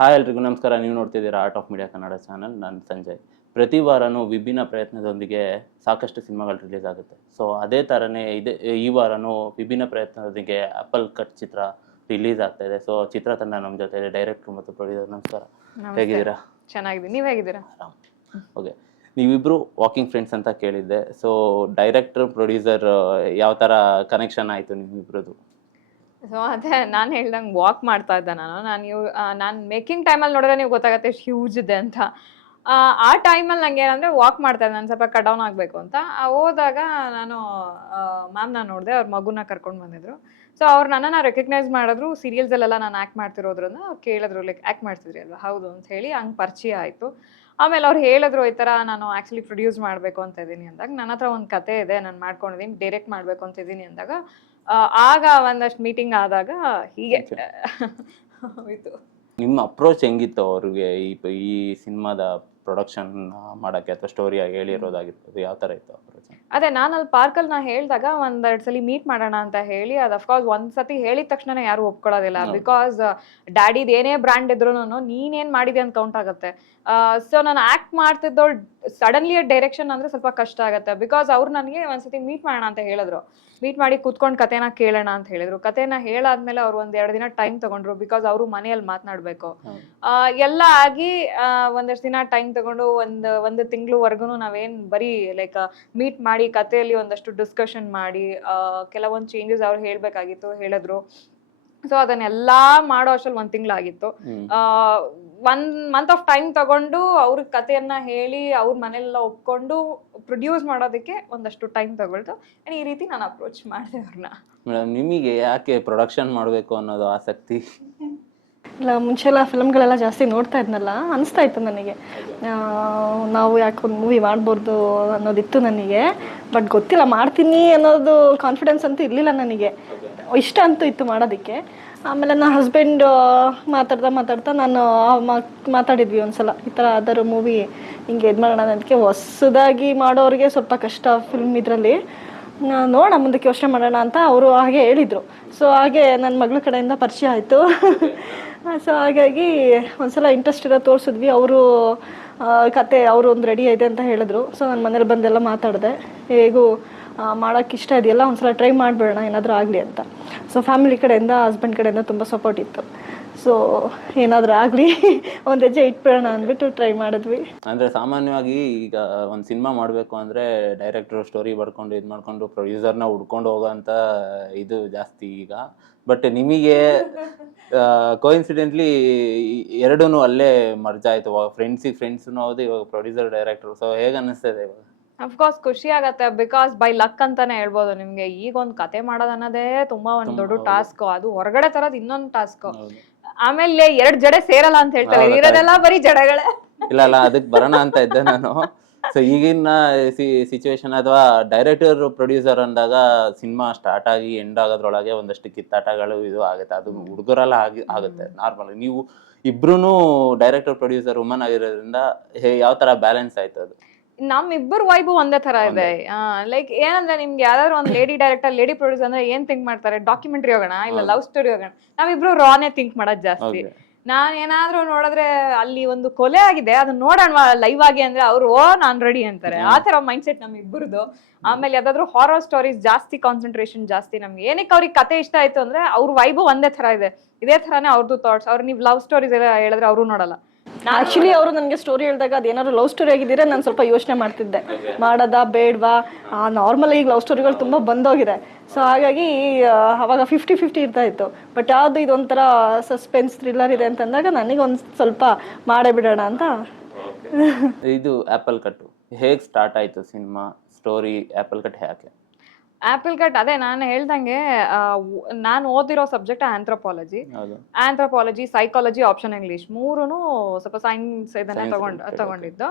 Hi ಎಲ್ರಿಗೂ ನಮಸ್ಕಾರ. ನೀವು ನೋಡ್ತಿದ್ದೀರಾ art of media Kannada channel ನಾನು ಸಂಜಯ್. ಪ್ರತಿ ವಾರನೂ ವಿಭಿನ್ನ ಪ್ರಯತ್ನದೊಂದಿಗೆ ಸಾಕಷ್ಟು ಸಿನಿಮಾಗಳು ರಿಲೀಸ್ ಆಗುತ್ತೆ. ಸೊ ಅದೇ ಥರನೇ ಇದೇ ಈ ವಾರನೂ ವಿಭಿನ್ನ ಪ್ರಯತ್ನದೊಂದಿಗೆ ಆಪಲ್ ಕಟ್ ಚಿತ್ರ ರಿಲೀಸ್ ಆಗ್ತಾ ಇದೆ. ಸೊ ಚಿತ್ರತಂಡ ನಮ್ಮ ಜೊತೆ ಇದೆ ಡೈರೆಕ್ಟರ್ ಮತ್ತು ಪ್ರೊಡ್ಯೂಸರ್ ನಮಸ್ಕಾರ. ಹೇಗಿದ್ದೀರಾ? ಚೆನ್ನಾಗಿದೆ ನೀವು ಹೇಗಿದ್ದೀರಾ? ಓಕೆ ನೀವಿಬ್ರು ವಾಕಿಂಗ್ ಫ್ರೆಂಡ್ಸ್ ಅಂತ ಕೇಳಿದ್ದೆ. ಸೊ ಡೈರೆಕ್ಟರ್ ಪ್ರೊಡ್ಯೂಸರ್ ಯಾವ ಥರ ಕನೆಕ್ಷನ್ ಆಯಿತು ನಿಮ್ಮಿಬ್ರದ್ದು? ಸೊ ಅದೇ ನಾನು ಹೇಳ್ದಂಗೆ ವಾಕ್ ಮಾಡ್ತಾ ಇದ್ದೆ ನಾನು. ನಾನು ಇವ್ ನಾನು ಮೇಕಿಂಗ್ ಟೈಮಲ್ಲಿ ನೋಡಿದ್ರೆ ನೀವು ಗೊತ್ತಾಗತ್ತೆ ಎಷ್ಟು ಹ್ಯೂಜ್ ಇದೆ ಅಂತ. ಆ, ಟೈಮಲ್ಲಿ ನಂಗೆ ಏನಂದ್ರೆ ವಾಕ್ ಮಾಡ್ತಾ ಇದ್ದೆ. ನಾನು ಸ್ವಲ್ಪ ಕಟ್ ಡೌನ್ ಆಗಬೇಕು ಅಂತ. ಹೋದಾಗ ನಾನು ಮ್ಯಾಮ್ನ ನೋಡಿದೆ ಅವ್ರ ಮಗುನ ಕರ್ಕೊಂಡು ಬಂದಿದ್ರು. ಸೊ ಅವ್ರು ನನ್ನನ್ನು ರೆಕಗ್ನೈಸ್ ಮಾಡಿದ್ರು. ಸೀರಿಯಲ್ಸಲ್ಲೆಲ್ಲ ನಾನು ಆ್ಯಕ್ಟ್ ಮಾಡ್ತಿರೋದ್ರಿಂದ ಕೇಳಿದ್ರು ಲೈಕ್ ಆ್ಯಕ್ಟ್ ಮಾಡ್ತಿದ್ರಿ ಅಲ್ವಾ? ಹೌದು ಅಂತ ಹೇಳಿ ಹಂಗೆ ಪರಿಚಯ ಆಯಿತು. ಆಮೇಲೆ ಅವ್ರು ಹೇಳಿದ್ರು ಈ ಥರ ನಾನು ಆ್ಯಕ್ಚುಲಿ ಪ್ರೊಡ್ಯೂಸ್ ಮಾಡಬೇಕು ಅಂತ ಇದ್ದೀನಿ ಅಂದಾಗ ನನ್ನ ಹತ್ರ ಒಂದು ಕತೆ ಇದೆ. ನಾನು ಮಾಡ್ಕೊಂಡಿದ್ದೀನಿ ಡೈರೆಕ್ಟ್ ಮಾಡಬೇಕು ಅಂತ ಇದ್ದೀನಿ ಅಂದಾಗ ಆಗ ಒಂದಷ್ಟು ಮೀಟಿಂಗ್ ಆದಾಗ ಹೀಗೆ ಹೋಯ್ತು. ನಿಮ್ಮ ಅಪ್ರೋಚ್ ಹೆಂಗಿತ್ತು ಅವ್ರಿಗೆ? ಈ ಈ ಸಿನಿಮಾದ ಪ್ರೊಡಕ್ಷನ್ ಮಾಡೋಕ್ಕೆ ಅಥವಾ ಸ್ಟೋರಿ ಹೇಳಿರೋದಾಗಿರ್ಬೋದು ಯಾವ ಥರ ಇತ್ತು ಅಪ್ರೋಚ್ ಅದೇ ನಾನು ಅಲ್ಲಿ ಪಾರ್ಕಲ್ಲಿ ನಾ ಹೇಳಿದಾಗ ಒಂದೆರಡು ಸಲ ಮೀಟ್ ಮಾಡೋಣ ಅಂತ ಹೇಳಿ ಅದು ಅಫ್ಕೋರ್ಸ್ ಒಂದು ಸತಿ ಹೇಳಿದ ತಕ್ಷಣ ಯಾರು ಒಪ್ಕೊಳ್ಳೋದಿಲ್ಲ. ಬಿಕಾಸ್ ಡ್ಯಾಡಿದು ಏನೇ ಬ್ರ್ಯಾಂಡ್ ಇದ್ರು ನೀನೇನು ಮಾಡಿದೆ ಅಂತ ಕೌಂಟ್ ಆಗುತ್ತೆ. ಸೊ ನಾನು ಆಕ್ಟ್ ಮಾಡ್ತಿದ್ದವಳು ಸಡನ್ಲಿ ಡೈರೆಕ್ಷನ್ ಅಂದ್ರೆ ಸ್ವಲ್ಪ ಕಷ್ಟ ಆಗುತ್ತೆ. ಬಿಕಾಸ್ ಅವ್ರು ನನಗೆ ಒಂದ್ಸತಿ ಮೀಟ್ ಮಾಡೋಣ ಅಂತ ಹೇಳಿದ್ರು. ಮೀಟ್ ಮಾಡಿ ಕೂತ್ಕೊಂಡು ಕತೆನ ಕೇಳೋಣ ಅಂತ ಹೇಳಿದ್ರು. ಕತೆನ ಹೇಳಾದ್ಮೇಲೆ ಅವ್ರು ಒಂದ್ ಎರಡು ದಿನ ಟೈಮ್ ತಗೊಂಡ್ರು ಬಿಕಾಸ್ ಅವರು ಮನೆಯಲ್ಲಿ ಮಾತನಾಡಬೇಕು. ಎಲ್ಲ ಆಗಿ ಆ, ಒಂದಷ್ಟು ದಿನ ಟೈಮ್ ತಗೊಂಡು ಒಂದು ಒಂದು ತಿಂಗಳವರೆಗೂ ನಾವೇನ್ ಬರೀ ಲೈಕ್ ಮೀಟ್ ಮಾಡಿ ಕಥೆಯಲ್ಲಿ ಒಂದಷ್ಟು ಡಿಸ್ಕಷನ್ ಮಾಡಿ ಆ, ಕೆಲವೊಂದು ಚೇಂಜಸ್ ಅವ್ರು ಹೇಳ್ಬೇಕಾಗಿತ್ತು ಹೇಳಿದ್ರು. ಸೊ ಅದನ್ನೆಲ್ಲಾ ಮಾಡೋ ಅಷ್ಟ್ರಲ್ಲಿ ಒಂದು ತಿಂಗಳಾಗಿತ್ತು. ಒನ್ ಮಂತ್ ಆಫ್ ಟೈಮ್ ತಗೊಂಡು ಅವ್ರ ಕಥೆಯನ್ನ ಹೇಳಿ ಅವ್ರ ಮನೆಯೆಲ್ಲ ಒಪ್ಕೊಂಡು ಪ್ರೊಡ್ಯೂಸ್ ಮಾಡೋದಕ್ಕೆ ಒಂದಷ್ಟು ಟೈಮ್ ತಗೊಳ್ತು ಆ್ಯಂಡ್ ಈ ರೀತಿ ನಾನು ಅಪ್ರೋಚ್ ಮಾಡಿದೆ ಅವ್ರನ್ನ ಮೇಡಮ್ ನಿಮಗೆ ಯಾಕೆ ಪ್ರೊಡಕ್ಷನ್ ಮಾಡಬೇಕು ಅನ್ನೋದು ಆಸಕ್ತಿ? ಇಲ್ಲ ಮುಂಚೆ ಎಲ್ಲ ಫಿಲ್ಮ್ಗಳೆಲ್ಲ ಜಾಸ್ತಿ ನೋಡ್ತಾ ಇದ್ನಲ್ಲ ಅನಿಸ್ತಾ ಇತ್ತು ನನಗೆ. ಆ, ನಾವು ಯಾಕೆ ಒಂದು ಮೂವಿ ಮಾಡ್ಬೋದು ಅನ್ನೋದಿತ್ತು ನನಗೆ ಬಟ್ ಗೊತ್ತಿಲ್ಲ ಮಾಡ್ತೀನಿ ಅನ್ನೋದು ಕಾನ್ಫಿಡೆನ್ಸ್ ಅಂತೂ ಇರಲಿಲ್ಲ ನನಗೆ. ಇಷ್ಟ ಅಂತೂ ಇತ್ತು ಮಾಡೋದಕ್ಕೆ. ಆಮೇಲೆ ನನ್ನ ಹಸ್ಬೆಂಡ್ ಮಾತಾಡ್ತಾ ಮಾತಾಡ್ತಾ ನಾನು ಮಾತಾಡಿದ್ವಿ ಒಂದ್ಸಲ. ಈ ಥರ ಅದರ ಮೂವಿ ಹಿಂಗೆ ಇದು ಮಾಡೋಣ ಅದಕ್ಕೆ ಹೊಸದಾಗಿ ಮಾಡೋರಿಗೆ ಸ್ವಲ್ಪ ಕಷ್ಟ ಫಿಲ್ಮ್ ಇದರಲ್ಲಿ. ನೋಡೋಣ, ಮುಂದಕ್ಕೆ ಯೋಚನೆ ಮಾಡೋಣ ಅಂತ ಅವರು ಹಾಗೆ ಹೇಳಿದರು. ಸೊ ಹಾಗೆ ನನ್ನ ಮಗಳ ಕಡೆಯಿಂದ ಪರಿಚಯ ಆಯಿತು. ಸೊ ಹಾಗಾಗಿ ಒಂದ್ಸಲ ಇಂಟ್ರೆಸ್ಟ್ ಇರೋ ತೋರಿಸಿದ್ವಿ. ಅವರು ಕತೆ, ಅವರು ಒಂದು ರೆಡಿ ಇದೆ ಅಂತ ಹೇಳಿದ್ರು. ಸೊ ನನ್ನ ಮನೇಲಿ ಬಂದೆಲ್ಲ ಮಾತಾಡಿದೆ. ಹೇಗೂ ಮಾಡೋಕ್ಕೆ ಇಷ್ಟ ಇದೆಯಲ್ಲ, ಒಂದ್ಸಲ ಟ್ರೈ ಮಾಡಿಬಿಡೋಣ, ಏನಾದರೂ ಆಗಲಿ ಅಂತ. ಸೊ ಫ್ಯಾಮಿಲಿ ಕಡೆಯಿಂದ ಹಸ್ಬೆಂಡ್ ಕಡೆಯಿಂದ ತುಂಬ ಸಪೋರ್ಟ್ ಇತ್ತು. ಸೊ ಏನಾದರೂ ಆಗಲಿ, ಒಂದು ಹೆಜ್ಜೆ ಇಟ್ಬಿಡೋಣ ಅಂದ್ಬಿಟ್ಟು ಟ್ರೈ ಮಾಡಿದ್ವಿ. ಅಂದರೆ ಸಾಮಾನ್ಯವಾಗಿ ಈಗ ಒಂದು ಸಿನಿಮಾ ಮಾಡಬೇಕು ಅಂದರೆ ಡೈರೆಕ್ಟರ್ ಸ್ಟೋರಿ ಬರ್ಕೊಂಡು, ಇದು ಮಾಡಿಕೊಂಡು ಪ್ರೊಡ್ಯೂಸರ್ನ ಹುಡ್ಕೊಂಡು ಹೋಗೋಂಥ ಇದು ಜಾಸ್ತಿ ಈಗ. ಬಟ್ ನಿಮಗೆ ಕೋಇನ್ಸಿಡೆಂಟ್ಲಿ ಎರಡೂ ಅಲ್ಲೇ ಮರ್ಜ್ ಆಯ್ತು. ಫ್ರೆಂಡ್ಸಿಗೆ ಫ್ರೆಂಡ್ಸ್ನೂ ಹೌದು ಇವಾಗ ಪ್ರೊಡ್ಯೂಸರ್ ಡೈರೆಕ್ಟರ್ ಸೊ ಹೇಗೆ ಅನ್ನಿಸ್ತದೆ ಇವಾಗ? ಅಫ್ಕೋರ್ಸ್ ಖುಷಿ ಆಗತ್ತೆ. ಬಿಕಾಸ್ ಬೈ ಲಕ್ ಅಂತಾನೆ ಹೇಳ್ಬೋದು ನಿಮ್ಗೆ. ಈಗ ಒಂದ್ ಕತೆ ಮಾಡೋದು ಅನ್ನೋದೇ ತುಂಬಾ ಒಂದು ದೊಡ್ಡ ಟಾಸ್ಕ್ ಅದು ಹೊರಗಡೆ ತರದ್ ಇನ್ನೊಂದು ಟಾಸ್ಕ್ ಆಮೇಲೆ ಎರಡ್ ಜಡೆ ಸೇರಲ್ಲ ಅಂತ ಹೇಳ್ತಾರೆ. ಇರೋದೆಲ್ಲ ಬರೀ ಜಡೆಗಳೇ. ಇಲ್ಲ ಅಲ್ಲ ಅದಕ್ಕೆ ಬರೋಣ ಅಂತ ಇದ್ದೆ ನಾನು. ಸೊ ಈಗಿನ ಸಿಚುವೇಶನ್ ಅಥವಾ ಡೈರೆಕ್ಟರ್ ಪ್ರೊಡ್ಯೂಸರ್ ಅಂದಾಗ ಸಿನಿಮಾ ಸ್ಟಾರ್ಟ್ ಆಗಿ ಎಂಡ್ ಆಗೋದ್ರೊಳಗೆ ಒಂದಷ್ಟು ಕಿತ್ತಾಟಗಳು ಇದು ಆಗುತ್ತೆ. ಅದು ಹುಡುಗರೆಲ್ಲ ಆಗಿ ಆಗುತ್ತೆ ನಾರ್ಮಲ್ ನೀವು ಇಬ್ರು ಡೈರೆಕ್ಟರ್ ಪ್ರೊಡ್ಯೂಸರ್ ವುಮನ್ ಆಗಿರೋದ್ರಿಂದ ಹೇ ಯಾವ ತರ ಬ್ಯಾಲೆನ್ಸ್ ಆಯ್ತು ಅದು? ನಮ್ಮಿಬ್ಬರು ವೈಬು ಒಂದೇ ತರ ಇದೆ. ಲೈಕ್ ಏನಂದ್ರೆ ನಿಮ್ಗೆ ಯಾವ್ದಾದ್ರು ಒಂದು ಲೇಡಿ ಡೈರೆಕ್ಟರ್ ಲೇಡಿ ಪ್ರೊಡ್ಯೂಸರ್ ಅಂದ್ರೆ ಏನ್ ಥಿಂಕ್ ಮಾಡ್ತಾರೆ? ಡಾಕ್ಯುಮೆಂಟ್ರಿ ಹೋಗೋಣ ಇಲ್ಲ ಲವ್ ಸ್ಟೋರಿ ಹೋಗೋಣ. ನಾವಿಬ್ರು ರಾನೇ ಥಿಂಕ್ ಮಾಡೋದು ಜಾಸ್ತಿ. ನಾನು ನಾನ್ ಏನಾದ್ರೂ ನೋಡಿದ್ರೆ ಅಲ್ಲಿ ಒಂದು ಕೊಲೆ ಆಗಿದೆ ಅದನ್ನ ನೋಡೋಣ ಲೈವ್ ಆಗಿ ಅಂದ್ರೆ ಅವ್ರು ಓ ನಾನ್ ರೆಡಿ ಅಂತಾರೆ. ಆ ತರ ಮೈಂಡ್ ಸೆಟ್ ನಮ್ ಇಬ್ಬರದು ಆಮೇಲೆ ಯಾವ್ದಾದ್ರು ಹಾರರ್ ಸ್ಟೋರೀಸ್ ಜಾಸ್ತಿ ಕಾನ್ಸಂಟ್ರೇಷನ್ ಜಾಸ್ತಿ ನಮ್ಗೆ ಏನಕ್ಕೆ ಅವ್ರಿಗೆ ಕತೆ ಇಷ್ಟ ಆಯ್ತು ಅಂದ್ರೆ ಅವ್ರ ವೈಬು ಒಂದೇ ತರ ಇದೆ. ಇದೇ ತರಾನೇ ಅವ್ರದ್ದು ಥಾಟ್ಸ್ ಅವ್ರು ನೀವು ಲವ್ ಸ್ಟೋರೀಸ್ ಎಲ್ಲ ಹೇಳಿದ್ರೆ ಅವರು ನೋಡಲ್ಲ. ಆಕ್ಚುಲಿ ಅವರು ನನಗೆ ಸ್ಟೋರಿ ಹೇಳಿದಾಗ ಅದೇನಾದ್ರು ಲವ್ ಸ್ಟೋರಿ ಆಗಿದ್ರೆ ನಾನು ಸ್ವಲ್ಪ ಯೋಚನೆ ಮಾಡ್ತಿದ್ದೆ. ಮಾಡೋದಾ ಬೇಡವಾ? ನಾರ್ಮಲ್ ಈಗ ಲವ್ ಸ್ಟೋರಿಗಳು ತುಂಬ ಬಂದೋಗಿದೆ. ಸೊ ಹಾಗಾಗಿ ಅವಾಗ ಫಿಫ್ಟಿ ಫಿಫ್ಟಿ ಇರ್ತಾ ಇತ್ತು. ಬಟ್ ಯಾವುದು ಇದೊಂಥರ ಸಸ್ಪೆನ್ಸ್ ಥ್ರಿಲ್ಲರ್ ಇದೆ ಅಂತಂದಾಗ ನನಗೆ ಒಂದು ಸ್ವಲ್ಪ ಮಾಡೇ ಬಿಡೋಣ ಅಂತ. ಇದು ಆ್ಯಪಲ್ ಕಟ್ಟು ಹೇಗೆ ಸ್ಟಾರ್ಟ್ ಆಯಿತು ಸಿನಿಮಾ? ಸ್ಟೋರಿ ಆ್ಯಪಲ್ ಕಟ್ ಯಾಕೆ? ಆಪಲ್ ಕಟ್ ಅದೇ ನಾನು ಹೇಳ್ದಂಗೆ ನಾನು ಓದಿರೋ subject anthropology anthropology psychology option English ಮೂರೂ ಸ್ವಲ್ಪ ಸೈನ್ಸ್ ಇದನ್ನ ತಗೊಂಡ್ ತಗೊಂಡಿದ್ದು.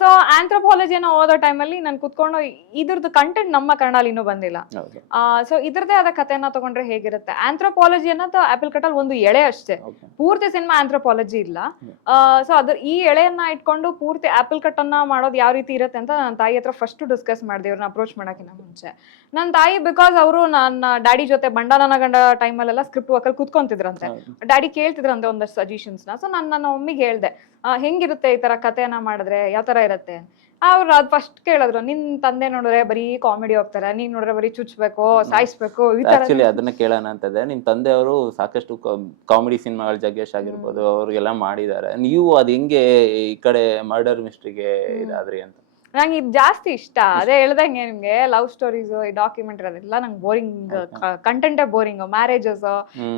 ಸೊ ಆಂಥ್ರೋಪಾಲಜಿನ ಓದೋ ಟೈಮಲ್ಲಿ ನಾನು ಕುತ್ಕೊಂಡು ಇದ್ರದ್ದು ಕಂಟೆಂಟ್ ನಮ್ಮ ಕನ್ನಡಲ್ಲಿ ಇನ್ನೂ ಬಂದಿಲ್ಲ. ಸೊ ಇದ್ರದ್ದೇ ಆದ ಕಥೆಯನ್ನ ತಗೊಂಡ್ರೆ ಹೇಗಿರುತ್ತೆ? ಆಂಥ್ರೋಪಾಲಜಿ ಅನ್ನೋದು ಆಪಲ್ ಕಟ್ಟಲ್ಲಿ ಒಂದು ಎಳೆ ಅಷ್ಟೇ. ಪೂರ್ತಿ ಸಿನಿಮಾ ಆಂಥ್ರೋಪಾಲಜಿ ಇಲ್ಲ. ಸೊ ಅದ್ರ ಈ ಎಳೆಯನ್ನ ಇಟ್ಕೊಂಡು ಪೂರ್ತಿ ಆಪಲ್ ಕಟ್ ಅನ್ನ ಮಾಡೋದು ಯಾವ ರೀತಿ ಇರುತ್ತೆ ಅಂತ ನನ್ನ ತಾಯಿ ಹತ್ರ ಫಸ್ಟ್ ಡಿಸ್ಕಸ್ ಮಾಡಿದೆ ಇವ್ರನ್ನ ಅಪ್ರೋಚ್ ಮಾಡೋಕ್ಕಿಂತ ಮುಂಚೆ. ನನ್ನ ತಾಯಿ ಬಿಕಾಸ್ ಅವರು ನನ್ನ ಡ್ಯಾಡಿ ಜೊತೆ ಬಂಡಾನನ ಗಂಡ ಟೈಮಲ್ಲೆಲ್ಲ ಸ್ಕ್ರಿಪ್ಟ್ ವರ್ಕಲ್ಲಿ ಕುತ್ಕೊಂತಿದ್ರಂತೆ. ಡ್ಯಾಡಿ ಕೇಳ್ತಿದ್ರಂತೆ ಒಂದಷ್ಟು ಸಜೆಷನ್ಸ್ನ ಸೊ ನಾನು ನನ್ನ ಮಮ್ಮಿಗೆ ಹೇಳ್ದೆ ಹೆಂಗಿರುತ್ತೆ ಈ ತರ ಕಥೆನ ಮಾಡಿದ್ರೆ? ಯಾವ ತರ ಇರುತ್ತೆ? ಅವ್ರು ಅದ್ ಫಸ್ಟ್ ಕೇಳಿದ್ರು ನಿನ್ ತಂದೆ ನೋಡಿದ್ರೆ ಬರೀ ಕಾಮಿಡಿ ಹೋಗ್ತಾರೆ. ನೀನ್ ನೋಡಿದ್ರೆ ಬರೀ ಚುಚ್ಚಬೇಕು ಸಾಯಿಸ್ಬೇಕು ಈ ತರ ಆಕ್ಚುಲಿ ಅದನ್ನ ಕೇಳೋಣ ನಿನ್ ತಂದೆ ತಂದೆಯವರು ಸಾಕಷ್ಟು ಕಾಮಿಡಿ ಸಿನಿಮಾಗಳು ಜಗ್ಗೇಶ್ ಆಗಿರ್ಬೋದು ಅವ್ರಿಗೆಲ್ಲ ಮಾಡಿದ್ದಾರೆ. ನೀವು ಅದ್ ಹೆಂಗೆ ಈ ಕಡೆ ಮರ್ಡರ್ ಮಿಸ್ಟ್ರಿಗೆ ಇದಾದ್ರಿ ಅಂತ? ನಂಗೆ ಇದು ಜಾಸ್ತಿ ಇಷ್ಟ. ಅದೇ ಹೇಳ್ದಂಗೆ ನಿಮ್ಗೆ ಲವ್ ಸ್ಟೋರೀಸ್ ಈ ಡಾಕ್ಯುಮೆಂಟ್ರಿ ಅದೆಲ್ಲ ನಂಗೆ ಬೋರಿಂಗ್ ಕಂಟೆಂಟೇ ಬೋರಿಂಗ್ ಮ್ಯಾರೇಜಸ್